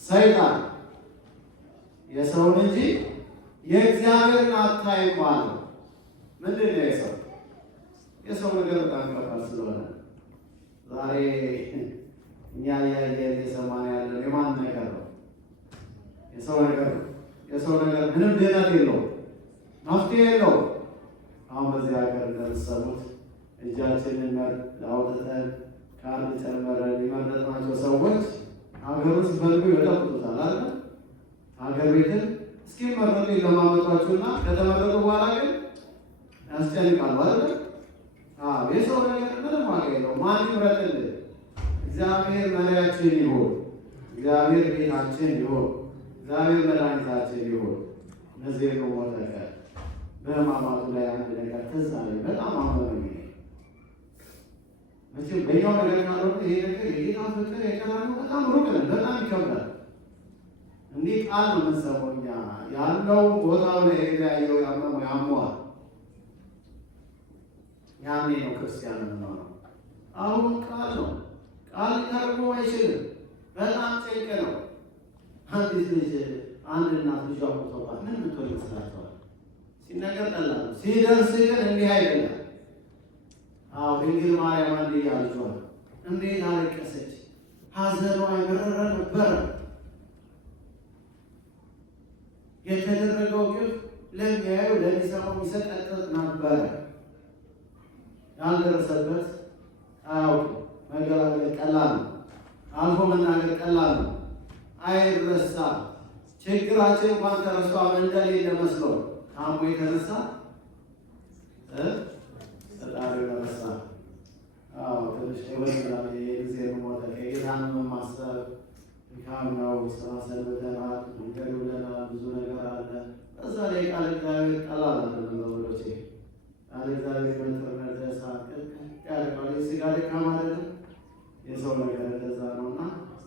ሰይጣን የሰውን እንጂ የእግዚአብሔርን አታይም አለው። ምንድን ነው የሰው የሰው ነገር በጣም ከባድ ስለሆነ ዛሬ እኛ ያየን የሰማን ያለን የማን ነገር ነው? የሰው ነገር ነው። የሰው ነገር ምንም ድህነት የለውም፣ መፍትሄ የለውም። አሁን በዚህ ሀገር እንደምትሰሙት እጃችንን አውጥተን ካርድ ጨምረን የመረጥናቸው ሰዎች ሀገሩን ሲፈልጉ ይበጠብጡታል አለ። ሀገር ቤትን እስኪመረጡ ለማመጧቸውና ከተመረጡ በኋላ ግን ያስጨንቃሉ አለ። የሰው ነገር ምንም ዋጋ የለውም። ማን ይምረጥልን? እግዚአብሔር መሪያችን ይሁን፣ እግዚአብሔር ቤታችን ይሁን፣ እግዚአብሔር መድኃኒታችን ይሁን። እነዚህ ነው ሞተቀ በሕማማቱ ላይ አንድ ነገር ትዝ አለኝ። በጣም አመመኝ። መቼም በኛው ነገር ካልሆነ ይሄ ነገር የጌታ ፍቅር የቀራኑ በጣም ሩቅ ነው፣ በጣም ይከብዳል። እንዲህ ቃል ነው የምንሰማው እኛ ያለው ቦታው ላይ ያየው ያመዋል። ያኔ ነው ክርስቲያን የምንሆነው። አሁን ቃል ነው፣ ቃል ሊተረጉም አይችልም። በጣም ጭንቅ ነው። አንዲት ልጅ አንድ እናት ልጇ ሞቶባት ምን ምትሆን ይመስላችኋል? ሲነገር ቀላል ነው፣ ሲደርስ ግን እንዲህ አይደለም። አዎ ድንግል ማርያም አንድያ ልጇን እንዴት አለቀሰች! ሐዘኗ የመረረ ነበረ። የተደረገው ግፍ ለሚያየው ለሚሰማው የሚሰቀጥጥ ነበረ። ያልደረሰበት አያውቅም። መገላገል ቀላል ነው፣ አልፎ መናገር ቀላል ነው። አይረሳም። ችግራችን እንኳን ተረስቶ እንደሌለ መስሎ ታሞ የተነሳ ፈጣሪ ረሳ። ትንሽ ይወስዳል። የጊዜ ሞተ ከጌታን ማሰብ ድካም ነው። ስራ ሰንብተናል፣ መንገድ ብለናል፣ ብዙ ነገር አለ። በዛ ላይ ቃል እግዚአብሔር ቀላል አይደለም ወገኖቼ። ቃል እግዚአብሔር በኢንተርኔት ሰዓት ያደርጋል። የስጋ ድካም አይደለም፣ የሰው ነገር እንደዛ ነው። እና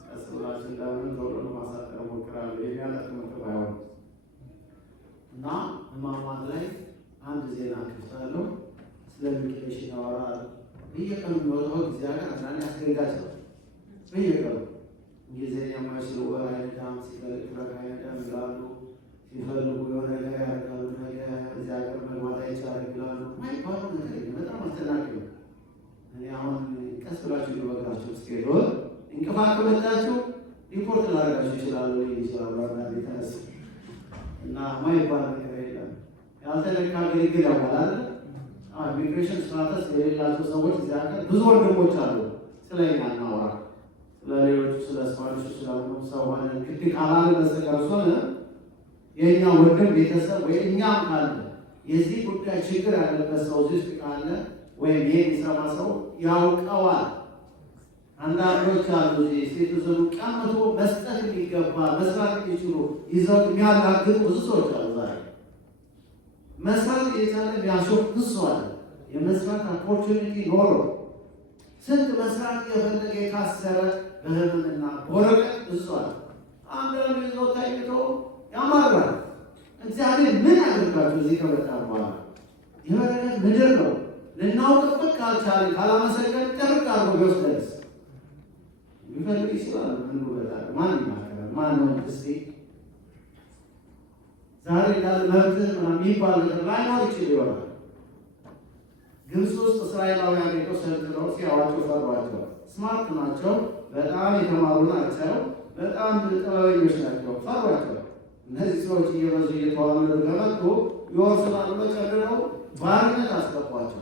ቀስ ብላችሁ ለምን ቶሎ ማሳጠር ሞክራለሁ። የሚያለቅ ምክር አይሆንም። እና ሕማማት ላይ አንድ ዜና ክፍታለሁ ስለ ሚግሬሽን ያወራል። በየቀኑ የሚወጣው ጊዜ ሀገር አንዳንድ አስደንጋጭ ነው። በየቀኑ እንግሊዝኛ የማይችሉ አይነዳም፣ ሲፈልግ ትረካ አይነዳም ይላሉ። ሲፈልጉ የሆነ ነገር ያደርጋሉ። ነገር እዚህ ሀገር መግባት አይቻልም ይላሉ። ማይባሉ ነገር በጣም አስጨናቂ ነው። እኔ አሁን ቀስ ብላችሁ ሊወቅናችሁ እስኪሄዱ እንቅፋት ከመጣችሁ ሪፖርት ላደርጋችሁ ይችላሉ ይችላሉ አንዳንድ የተነሱ እና ማይባል ነገር የለም። ያልተለካ ግልግል ያውቃል። ኢሚግሬሽን ስታተስ የሌላቸው ሰዎች እዚህ ሀገር ብዙ ወንድሞች አሉ። ስለኛ እናወራ ስለሌሎቹ ስለ ስፓኒሽ ስለሆኑ ሰው ሆነ ግድ ካላለ በስተቀር ሆነ የእኛ ወንድም ቤተሰብ ወይ እኛም ካለ የዚህ ጉዳይ ችግር ያለበት ሰው እዚህ ውስጥ ካለ ወይም ይሄ የሚሰማ ሰው ያውቀዋል። አንዳንዶች አሉ ሲቲዝኑ ቀምቶ መስጠት የሚገባ መስራት የሚችሉ ይዘው የሚያላግጡ ብዙ ሰዎች አሉ። ዛሬ መስራት የቻለ የሚያሾፍ ብዙ አለ። የመስራት ኦፖርቹኒቲ ኖሮ ስንት መስራት የፈለገ የታሰረ በህመምና በወረቀት ብዙ አለ። አንዳንዱ ይዘው ታይቶ ያማራል። እግዚአብሔር ምን ያደርጋችሁ እዚህ ከመጣ በኋላ የበረከት ምድር ነው። ልናውቅበት ካልቻለ ካላመሰገን ጥርቅ አርጎ ቢወስደንስ ሊፈልግ ይችላል። ምን ይወጣል? ማን ይናገራል? ማን ነው እስቲ ዛሬ እንዳለ መብት ምናምን የሚባል ነገር ላይኖር ይችል ይሆናል። ግብፅ ውስጥ እስራኤላውያን ሄደው ሰልጥነው ሲያዋቸው ፈሯቸው። ስማርት ናቸው፣ በጣም የተማሩ ናቸው፣ በጣም ጥበበኞች ናቸው። ፈሯቸው። እነዚህ ሰዎች እየበዙ እየተዋለዱ ከመጡ ይወርሱናል ብለው ጨርረው ባርነት አስገቧቸው።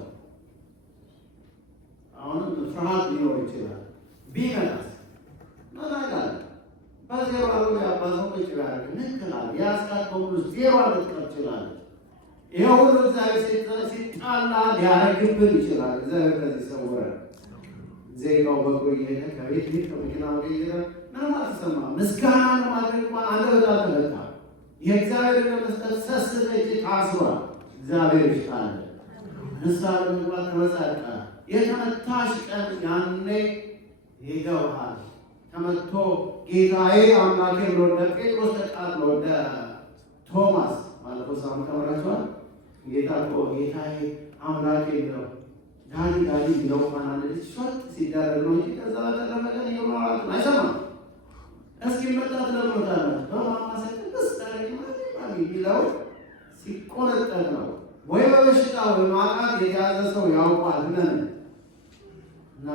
አሁንም ፍርሃት ሊኖር ይችላል። ቢመጣስ መናጋል በዜሮ አሉ ያባሰው ቁጭ ያደርግ ንክላል ያስቃት በሙሉ ዜሮ ልትቀር ይችላል። ይሄ ሁሉ እግዚአብሔር ሲጣላ ሊያረግብን ይችላል። እግዚአብሔር ከዚህ ሰውረን። ዜጋው በጎ እየሄደ ከቤት ቤት ከመኪና እየሄደ ምንም አልተሰማም። ምስጋና ለማድረግ እንኳን አንደበት አልተመታም። የእግዚአብሔር ለመስጠት ሰስተ እጅ ታስሯል። እግዚአብሔር ይሽጣል። ንስሐ ለመግባት ተመጻድቃል። የተመታሽ ቀን ያኔ ይገባሃል። ተመቶ ጌታዬ አምላኬ ብሎ እንደ ጴጥሮስ ተቃጥሎ እንደ ቶማስ ባለፈው ሳምንት ተመራችኋል። ጌታ እኮ ጌታዬ አምላኬ ብለው ዳኒ ዳኒ ብለው ማናለች ሾት ሲደረግ ነው እንጂ ከዛ በተረፈ ቀን ይኖራል አይሰማም። እስኪ መጣት ለሞታላችሁ በማማሰል ተስተረኝ ማለት ቢለው ሲቆረጠር ነው ወይ በበሽታ ወይ ማቃት የተያዘ ሰው ያውቃል። እና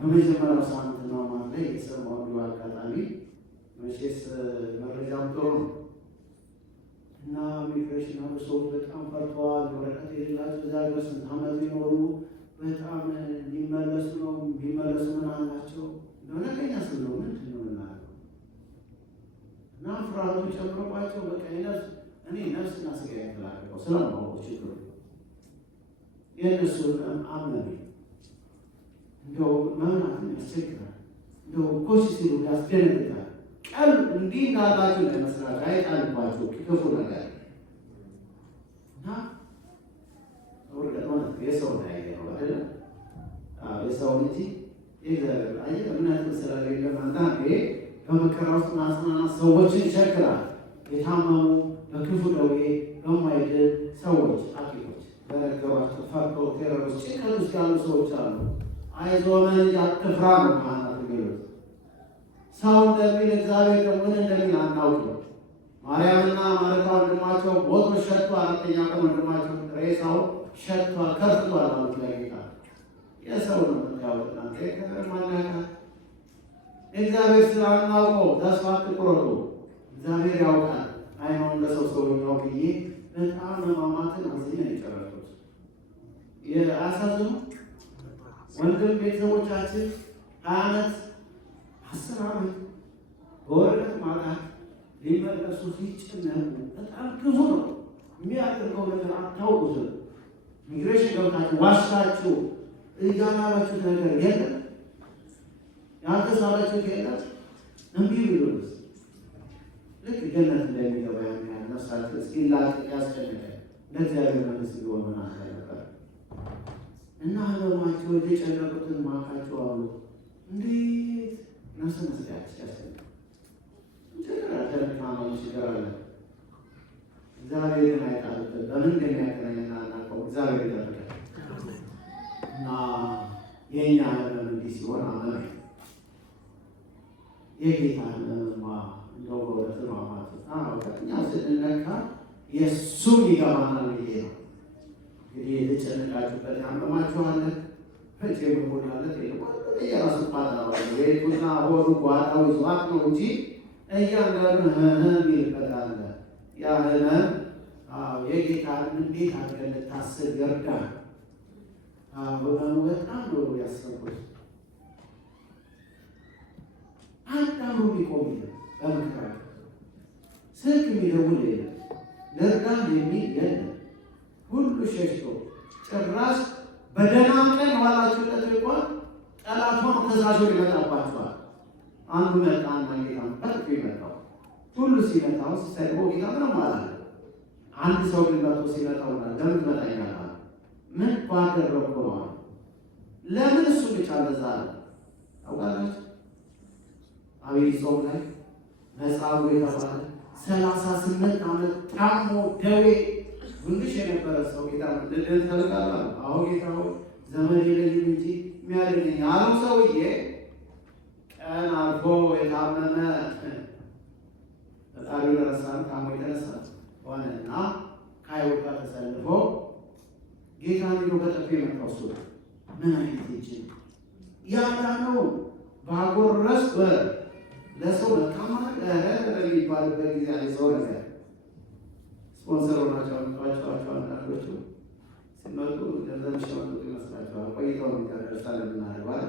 በመጀመሪያው ሳምንት ነው ማለት ላይ የሰማው ነው አጋጣሚ መቼስ መረጃም ጥሩ ነው እና ሚግሬሽን ሰዎች በጣም ፈርተዋል። ወረቀት የሌላቸው እዛ ጋር ስንት ዓመት ሊኖሩ በጣም ሊመለሱ ነው። ቢመለሱ ምን አላቸው ነገኛ ስለው ምንድን ነው ምናለው እና ፍርሃቱ ጨምሮባቸው በቃ እኔ ነፍስና ስጋ ያተላቀቀው ስለማወቁ ችግሩ የእነሱን አመኔ እንደው መምራትን ያስቸግራል። እንደው ኮሽ ሲሉ ያስደነግጣል። ቀል እንዲህ እንዳላችሁ ለመስራት አይጣልባችሁ ክፉ ነገር እና ወርደ ሆነ የሰው ላይ ነው አይደል? የሰውን እንጂ የእግዚአብሔር አየህ። እምነትን ስለሌለ አንዳንዴ በመከራ ውስጥ ማጽናናት ሰዎችን ይቸግራል። የታመሙ በክፉ ደዌ በማይድን ሰዎች ሐኪሞች በነገሯቸው ፈርተው ቴሮሮች ጭንቀት ውስጥ ያሉ ሰዎች አሉ። አይዞህ እንጂ አትፍራ ነው ማለት የሚሉት። ሰው እንደሚል እግዚአብሔር ደግሞ ምን እንደሚል አናውቅም። ማርያምና ማርታ ወንድማቸው ሞቶ ሸቷል። አራተኛ ቀን ወንድማቸው ሬሳው ሸቷል፣ ከፍቷል አሉት ለጌታ። የሰው ነው የምታዩት እናንተ ከማናካ እግዚአብሔር ስላናውቀው ተስፋ አትቁረጡ። እግዚአብሔር ያውቃል። አይሆን ለሰው ሰውኛው ብዬ በጣም መማማትን አዝኛ የጨረሱት የአሳዝኑ ወንድም ቤተሰቦቻችን 20 ዓመት 10 ዓመት በወረቀት ማጣት ሊመለሱ ሲጨነቁ በጣም ክፉ ነው። የሚያደርገው ነገር አታውቁትም። ሚግሬሽን ገብታችሁ ዋሽታችሁ እያላላችሁት ነገር የለም። ያልተሳላችሁት የለም። እምቢ ብሎስ ልክ ገነት እንደሚገባ ያህል ነፍሳችሁ እስኪላቀቅ ያስጨነቀ ለእግዚአብሔር መንግሥት ሊሆን ምናምን ነበር እና ህመማቸው የተጨነቁትን ማካቸው አሉ። እንዴት ነፍስ መስሪያች ያስጨነቀ ችግር አለ። እግዚአብሔር ግን አይጣልበት። በምን እንደሚያገናኝና አናውቀው። እግዚአብሔር ይጠብቃል እና የእኛ ህመም እንዲህ ሲሆን አመን የጌታ ህመምማ እንደው በእውነት ነው ማለት እኛ ስንነካ የእሱም ይገባናል ብዬ ነው። እንግዲህ የተጨነቃችሁበት ያመማችኋለ ፈጭ የመሆናለት የራሱ ቋጣ ቤቱና ሆዱ ጓዳው ይዟት ነው እንጂ እያንዳንዱ ህመም ይልበታል። ያ ህመም የጌታን እንዴት አድርገን ልታስብ ይርዳል። ህመሙ በጣም ነው ያሰብኩት። አንዳንዱ ሊቆም የለም በምክራ ስልክ የሚደውል የለም ለእርዳን የሚል የለም። ሁሉ ሸሽቶ ጭራሽ በደህና ቀን ዋላችሁለት እንኳን ጠላት ሆኖ ከዛሾ ይመጣባችኋል። አንዱ መጣ እና ጌታ በጥፍ ይመጣው ሁሉ ሲመጣው ሲሰድቦ ጌታ ምንም አላለ። አንድ ሰው ግን መጥቶ ሲመጣው ለምን ትመጣኛለህ? ምን ባደረግኩ ነው? ለምን እሱ ብቻ እንደዛ አለ? ታውቃላችሁ አብይ ጾም ላይ መጽሐፉ የተባለ 38 ዓመት ታሞ ደዌ ጉንድሽ የነበረ ሰው ጌታ ልድን ተልቃላ አሁን ጌታ ዘመን የለኝም እንጂ የሚያድነኝ አለው ሰውዬ ቀን አልፎ የታመመ ፈጣሪ ለረሳን ታሞ የተነሳ ሆነና ከአይሁድ ጋር ተሰልፎ ጌታ ሊዶ በጠፊ የመጣው እሱ ምን አይነት ልጅ ያዳነው ባጎረስ ለሰው መልካም የሚባልበት ጊዜ ያለ ሰው ነገር ስፖንሰር ሆናቸው አመጣቸው። አንዳንዶቹ ሲመጡ ገንዘብ ሲመጡ ይመስላቸዋል። ቆይተው ደርሳለ ምናደርገዋል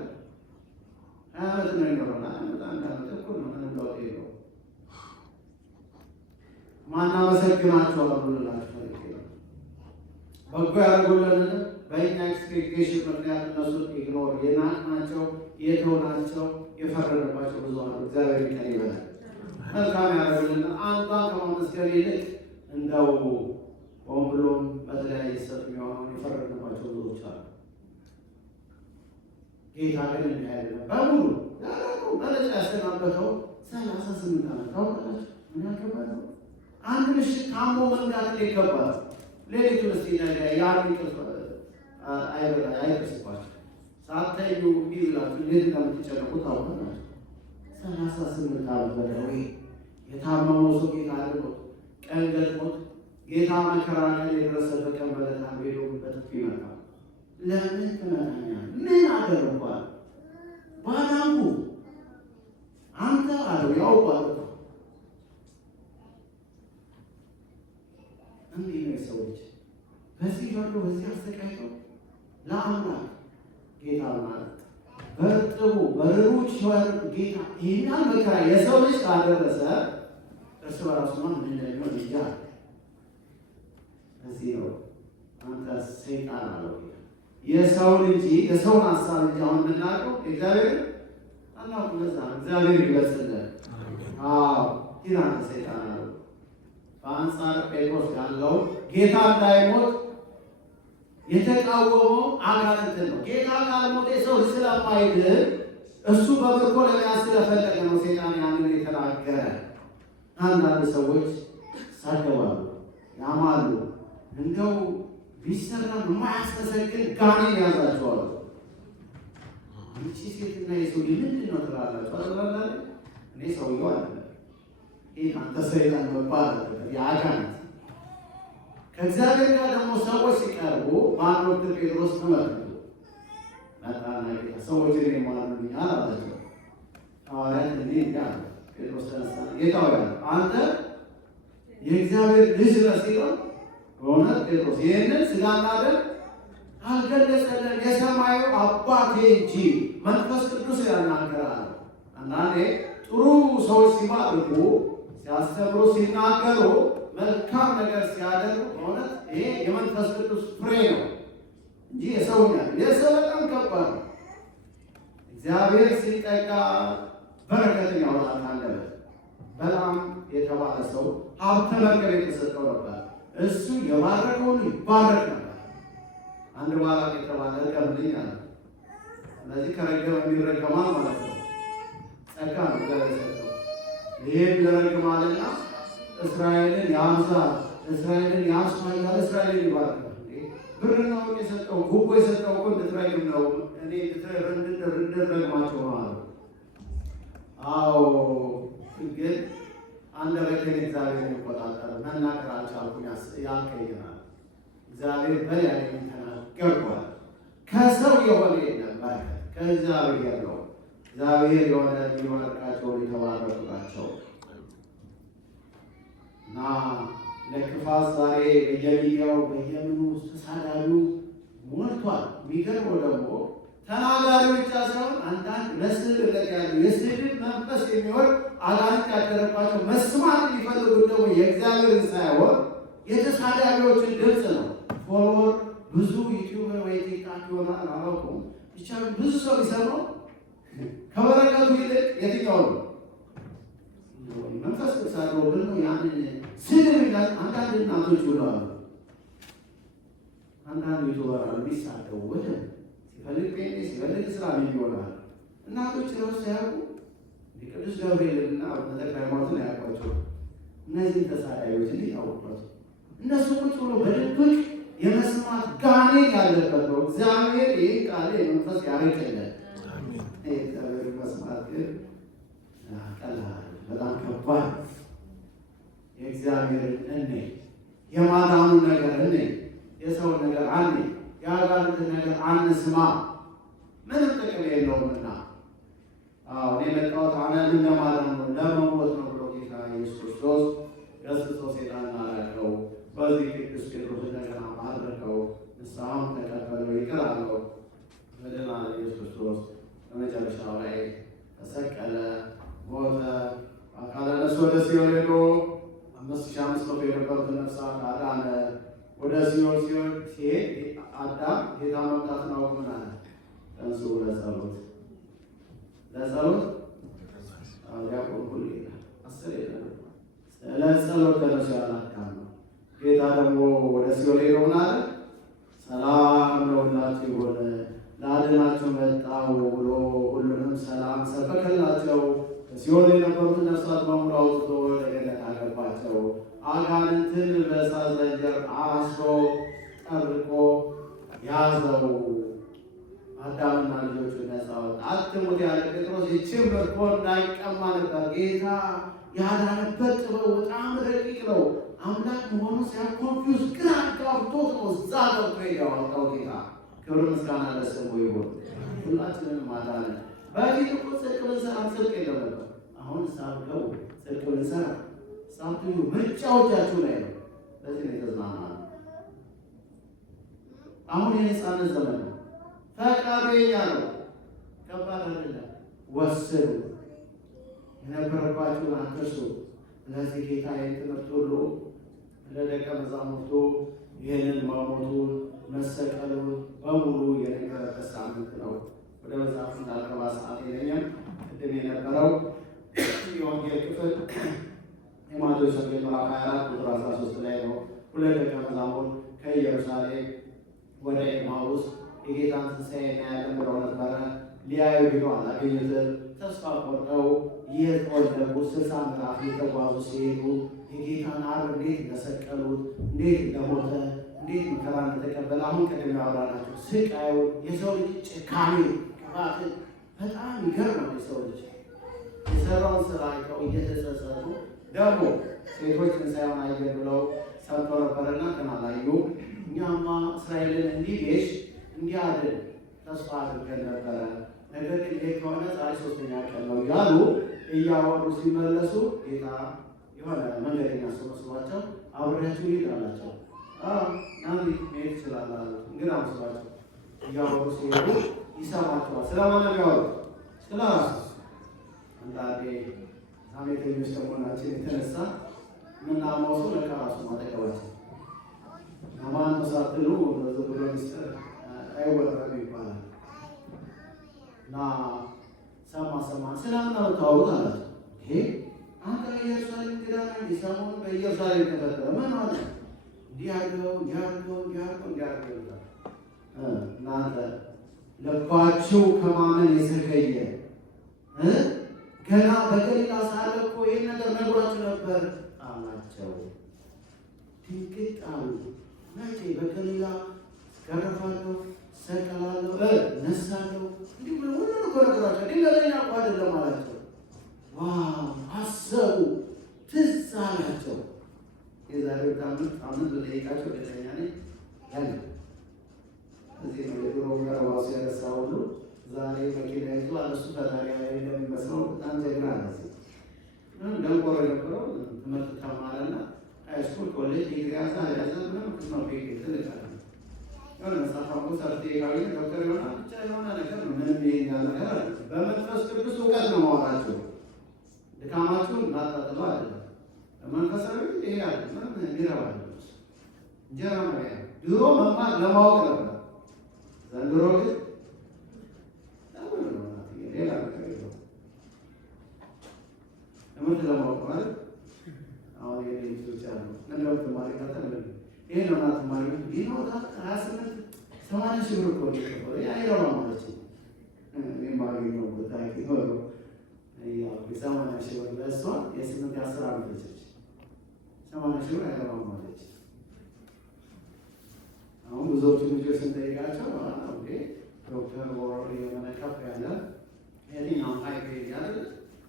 አመት ነው ይኖረና አንድ አመት እኮ ነው። ምንም ለውጥ የለውም። ማናመሰግናቸዋል ብንላቸው በጎ ያደርጉልን በእኛ ኤክስፔክቴሽን ምክንያት እነሱን ኢግኖር የናቅናቸው የተውናቸው የፈረደባቸው ብዙ አሉ። እግዚአብሔር ይቀር ይበላል። መልካም ያደርግልን። አንዷን ከማመስገን ይልቅ እንደው ሆን ብሎም በተለያየ ሰት የሚሆነውን የፈረደባቸው ብዙዎች አሉ። ጌታ ግን እንዳያለ በሙሉ ያረቁ በነጭ ያሰናበተው 38 ዓመት ታውቃላችሁ። ምን ያከባል? አንድ ምሽት ታሞ መንጋት ይገባል። ሌሊቱን እስቲ ነገ ያን አይደርስባችሁ ሳታዩ ይብላችሁ እንዴት እንደምትጨነቁ ታውቃላችሁ። 38 ዓመት በደዌ የታመመው ሰው ጌታ አድርጎት ቀን ገጥሞት ጌታ መከራ ቀን የደረሰበት ቀን በለታ ሄዶ በጥፊ ይመጣል። ለምን ትመጣኛለህ? ምን አደረግኳል? ባዳንኩ አንተ አለው ያውቃል። እንዲህ ነው ሰዎች በዚህ ያሉ በዚህ አስተካክለው ለአምላክ ጌታ ማለት በርጥቡ በሩጭ ሸዋር ጌታ ይሄን መከራ የሰው ልጅ ካደረሰ እርስ በራሱ ምን እንደሚሆን ይያል። እዚህ ነው አንተ ሰይጣን አለው የሰው ልጅ የሰውን ሐሳብ እንጂ አሁን የምናውቀው እግዚአብሔር አላህ ለዛ እግዚአብሔር ይመስላል። ይላል ሰይጣን አለው። በአንጻር ጴጥሮስ ያለው ጌታ እንዳይሞት የተቃወመው አጋንንትን ነው። ጌታ ካልሞተ ሰው ስለማይድን እሱ በምርኮ ለመያዝ ስለፈለገ ነው ሰይጣን ያንን የተናገረ። አንዳንድ ሰዎች ሳደባሉ ያማሉ፣ እንደው ቢሰራም የማያስመሰግን ጋኔን ያዛቸዋል። ይቺ ሴትና የሰው ምንድን ነው ትላላችሁ? አዘራላ እኔ ሰውየው አለ ይህ አንተ ሰይጣን መባል አለበት የአጋንንት። ከእግዚአብሔር ጋር ደግሞ ሰዎች ሲቀርቡ በአንድ ወቅት ጴጥሮስ ተመልክቶ መጣና ጌታ ሰዎችን የማሉኛል አላቸው። ሐዋርያት እንዲህ እንዳለ ጴጥሮስ ተነሳ፣ ጌታ ሆይ አንተ የእግዚአብሔር ልጅ ነህ ሲለው፣ በእውነት ጴጥሮስ ይህንን ሥጋና ደም አልገለጸልን የሰማዩ አባቴ እንጂ መንፈስ ቅዱስ ያናገራል። አንዳንዴ ጥሩ ሰዎች ሲባርኩ፣ ሲያስተምሩ፣ ሲናገሩ፣ መልካም ነገር ሲያደርጉ በእውነት ይሄ የመንፈስ ቅዱስ ፍሬ ነው እንጂ የሰው በጣም ከባድ ነው። እግዚአብሔር ሲጠጋ በረከትን ያወጣል። አንደበት በጣም የተባለ ሰው ሀብተ መርከብ የተሰጠው ነበር። እሱ የባረከውን ይባረክ ነበር። አንድ ባላቅ የተባለ ረገምልኝ አለ። ስለዚህ ከረገመ የሚረገማል ማለት ነው። ጸጋ ነው እግዚአብሔር የሰጠው። ይሄን ይረግማልና እስራኤልን ያብዛል፣ እስራኤልን ያስፋያል፣ እስራኤልን ይባርካል። ብርና ወርቅ የሰጠው ጉቦ የሰጠው እኮ እንድትረግም ነው። እኔ እንድትረግማቸው ነው አለ። አዎ ግን አንደበቴን እግዚአብሔር ይቆጣጠር፣ መናገር አልቻልኩም ያልከኝናል። እግዚአብሔር በላይ ተናገርኳል። ከሰው የሆነ የለም በረከት ከእግዚአብሔር ነው። እግዚአብሔር የሆነ የሚባርካቸው የተባረኩ ናቸው። እና ለክፋት ዛሬ በየሚዲያው በየምኑ ተሳዳቢው ሞልቷል። የሚገርመው ደግሞ ተናጋሪ ብቻ ሳይሆን አንዳንድ ለስድብ ያሉ የስድብ መንፈስ የሚሆን አጋንንት ያደረባቸው መስማት የሚፈልጉት ደግሞ የእግዚአብሔርን ሳይሆን የተሳዳቢዎችን ድምፅ ነው። ፎሎወር ብዙ ዩቲዩብ ወይ ቲክታክ ይሆናል አላውቅም፣ ብቻ ብዙ ሰው ሊሰማው ከበረከቱ ይልቅ የትኛው ነው? መንፈስ ቅዱስ አድሮብን ነው ያንን ስድብ ይላል። አንዳንድ እናቶች ብለዋል፣ አንዳንድ ዩቱበር ቢሳደቡ ወደ ሲፈልግ ጴንጤ ሲፈልግ ስራ ይሆናል። እናቶች ራሱ ሳያውቁ ቅዱስ ገብርኤልና ተክለ ሃይማኖትን አያውቋቸው። እነዚህ ተሳዳቢዎች እንዴት አወቋቸው? እነሱ ቁጭ ብሎ በድብቅ የመስማት ጋኔን ያለበት ነው። እግዚአብሔር ይህ ቃል የመንፈስ ያርቅልን። እግዚአብሔር መስማት ግን ቀላል በጣም ከባድ። የእግዚአብሔርን እኔ የማዳኑ ነገር እኔ የሰው ነገር አኔ የአጋንንትን ነገር አንስማ፣ ምንም ጥቅም የለውምና። እኔ የመጣሁት ዓለምን ለማዳን ነው ለመሞት ነው ብሎ ጌታ ኢየሱስ ክርስቶስ ገስጾ ሰይጣንን አራቀው። በዚህ ቅዱስ ጴጥሮስ እንደገና ማድረከው፣ ንስሐውን ተቀበለው፣ ይቅር አለው። መድኃኔ ኢየሱስ ክርስቶስ በመጨረሻው ላይ ተሰቀለ፣ ሞተ፣ አካለ ነፍስ ወደ ሲኦል ሄዶ 5500 የነበሩትን ነፍሳት አዳነ። ወደ ሲኦል ሲሄድ አዳም ጌታ መምጣቱን አውቆ ምን አለ? ተንሥኡ ለጸሎት ያዕቆብ ሁሉ ይላል 10 ይላል ለጸሎት ተነሱ ያለ አዳም ነው። ጌታ ደግሞ ወደ ሲኦል ሄዶ ምን አለ? ሰላም ለሁላችሁ ይሁን ለአድናችሁ መጣሁ ብሎ ሁሉንም ሰላም ሰበከላቸው። ሲኦል የነበሩትን ነፍሳት በሙሉ አውጥቶ ወደ ገነት አገባቸው። አጋንንትን በእሳት ዘንጀር አስሮ ጠርቆ ያዘው። አዳምና ልጆቹ ነፃ ወጣ። አትሙት ያለ ጴጥሮስ ይህችን ምርኮ እንዳይቀማ ነበር። ጌታ ያዳነበት ጥበብ በጣም ረቂቅ ነው። አምላክ መሆኑ ሲያኮንፊውስ ግራ ጋብቶት ነው እዛ ገብቶ ያወጣው ጌታ። ክብር ምስጋና ለስሙ ይሁን። ሁላችንን ማዳነ። በፊት እኮ ጽድቅ ብንሰራ ጽድቅ የለም ነበር። አሁን ሳብገው ጽድቅ ብንሰራ ሳብቱ ምርጫዎቻችሁ ላይ ነው። ለዚህ ነው የተዝናናነው። አሁን የነፃነት ዘመን ነው። ፈቃዱ የኛ ነው። ከባድ አይደለም። ወስኑ፣ የነበረባችሁን አትርሱ። ስለዚህ ጌታ ይህን ትምህርት ሁሉ ለደቀ መዛሙርቱ ይህንን መሞቱን መሰቀሉን በሙሉ የነገረበት ሳምንት ነው። ወደ መጽሐፍ እንዳልገባ ሰዓት የለኝም። ቅድም የነበረው የወንጌል ክፍል የማቴዎስ ወንጌል ምዕራፍ 24 ቁጥር 13 ላይ ነው። ሁለት ደቀ መዛሙርት ከኢየሩሳሌም ወደ ኤማሁስ የጌታን ትንሣኤ እናያለን ብለው ነበረ። ሊያዩ ሄደው አላገኙትም። ተስፋ ቆርጠው እየተወለቁ 60 ምዕራፍ እየተጓዙ ሲሄዱ የጌታን ዓርብ እንዴት እንደሰቀሉት፣ እንዴት እንደሞተ፣ እንዴት መከራ እንደተቀበለ አሁን ቅድም ያወራናቸው ስቃዩ፣ የሰው ልጅ ጭካኔ፣ ቅባትን በጣም ይገርማል። የሰው ልጅ የሰራውን ስራ አይተው እየተጸጸቱ ደግሞ ሴቶች ትንሣኤውን አየን ብለው ሰምተው ነበረና ግን አላዩ። እኛማ እስራኤልን እንዲቤዥ እንዲያድን ተስፋ አድርገን ነበረ፣ ነገር ግን ይህ ከሆነ ዛሬ 3ኛ ቀን ነው እያሉ እያወሩ ሲመለሱ ጌታ የሆነ መንገደኛ ሰው መስሏቸው አብሬያችሁ ልሂድ አላቸው። ናንዲ መሄድ ይችላል አሉ። እንግዳ መስሏቸው እያወሩ ሲሄዱ ይሰማቸዋል። ስለማን ነው የሚያወሩት? ስለ ራሱ። አንዳንዴ ሐሜተኞች ከመሆናችን የተነሳ የምናማው ሰው ለካ ራሱ ማጠቀባቸው ማን ነው ሳትሉ ብሎ ሚስጥር አይወራም ይባላል። እና ሰማ ስለምን ነው የምታወሩት አላቸው። ይሄ አንተ ኢየሩሳሌም እንግዳ ነህ፣ ሰሞኑን በኢየሩሳሌም ተፈጠረ ምን ሆነ? እንዲያርገው እናንተ ልባችሁ ከማመን የዘገየ ገና በገሊላ ሳለ እኮ ይህን ነገር ነግሯችሁ ነበር አላቸው። ድንግጥ አሉ። መቼ? በገሊላ ገረፋለሁ፣ ሰቀላለሁ፣ ነሳለሁ እንዲህ ብሎ ሁሉን እኮ ነገሯቸው። ድንገተኛ እኮ አይደለም አላቸው። ዋው አሰቡ፣ ትዝ አላቸው። የዛሬው አምስት በጠይቃቸው ደስተኛ ነኝ ያለ እዚህ ነው። የድሮ ገረባ ሲያነሳ ሁሉ ዛሬ መኪና ይዞ እሱ ፈጣሪ ላይ እንደሚመስለው በጣም ጀግና አለ። ደንቆሮ የነበረው ትምህርት ተማረና ሃይስኩል ኮሌጅ ዲግሪያሳ ያዘ ምንም ነው ቤት ትልቃለ የሆነ መጽሐፋንኮ ሰርቲፊካዊ ዶክተር ይሆናል ብቻ የሆነ ነገር ነው። ምንም ይሄኛል ነገር አለ። በመንፈስ ቅዱስ እውቀት ነው ማወራቸው። ድካማችሁን እናጣጥሎ አይደለም። በመንፈሳዊ ይሄ አለ ምንም ይረባል። እንጀራ መሪያ ድሮ መማር ለማወቅ ነበር። ዘንድሮ ግን ሌላ ነገር የለውም። ትምህርት ለማወቅ ማለት አሁን የሌሎች አሉ ምንለው ተማሪ ከተለ ይሄ ነው ማለት ተማሪ ቢኖታ 28 80 ሺህ ብር እኮ ነው አይረባ ማለት ነው። የማሪ ነው በታቂ ነው ያው 80 ሺህ ብር ለሷ የ8 10 ዓመት ልጅ 80 ሺህ ብር አይረባ ማለት ነው። አሁን ብዙዎቹ ልጆች ስንጠይቃቸው ኦኬ ዶክተር ወር የሆነ ከፍ ያለ የትኛው ሃይዌ ያለ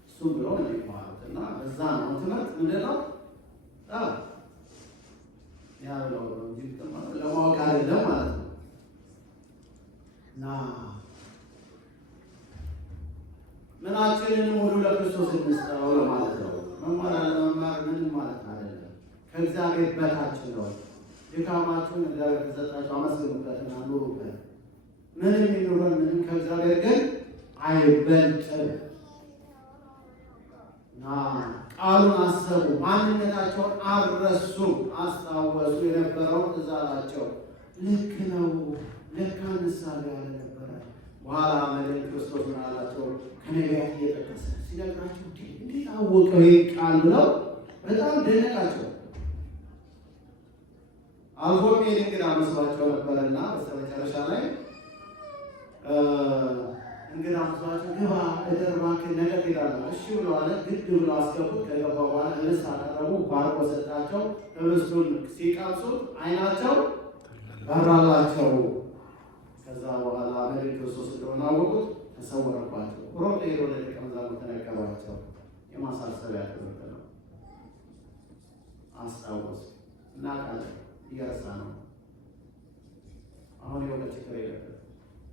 እሱ ብሎ ነው የሚባሉት እና በዛ ነው ትምህርት ምንድን ነው ያለው እንጂ ለማወቅ አይደለም ማለት ነው። እና ምናችንን ሙሉ ለክርስቶስ እንስጠው ለማለት ነው። መማር አለመማር ምንም ማለት አይደለም። ከእግዚአብሔር በታች ነው። ድካማችሁን እግዚአብሔር ከሰጣችሁ አመስግኑበትና ኑሩበት። ምንም ይኑረን ምንም ከእግዚአብሔር ግን አይበልጥም። እና ቃሉን አሰቡ፣ ማንነታቸውን አልረሱም፣ አስታወሱ። የነበረውን ትዝ አላቸው። ልክ ነው ለካ ምሳሌ ያለ ነበረ። በኋላ መድኃኒተ ክርስቶስ ምን አላቸው? ከነቢያት እየጠቀሰ ሲነግራቸው እንዴት አወቀው ይህ ቃል ብለው በጣም ደነቃቸው። አልፎ ሄድ እንግዳ መስሏቸው ነበረና በስተመጨረሻ ላይ እንግዳ መስሏቸው ግባ እደር እባክህ ነገ ትሄዳለህ እሺ ብለው አለ። ግድ ብለው አስገቡት። ከገባ በኋላ ህብስት አቀረቡ፣ ባርኮ ሰጣቸው። ህብስቱን ሲቀምሱት አይናቸው በራላቸው። ከዛ በኋላ መድኃኒተ ክርስቶስ እንደሆነ አወቁት፣ ተሰወረባቸው። ሮጥ ሄዶ ለደቀ መዛሙርት ነገራቸው። የማሳሰቢያ ትምህርት ነው። አስታውሱ። እናውቃለን እየረሳ ነው። አሁን የሆነ ችግር የለብን።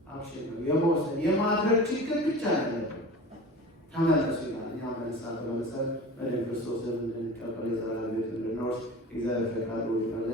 አክሽን ነው የመወሰን የማድረግ ችግር ብቻ ያለብን። ተመለሱ ይላል። እኛም በንስሐ ተመልሰን መድኃኒተ ክርስቶስን እንድንቀበል የዘላለም ሕይወት እንድንወርስ እግዚአብሔር ፈቃዱ ይሁን።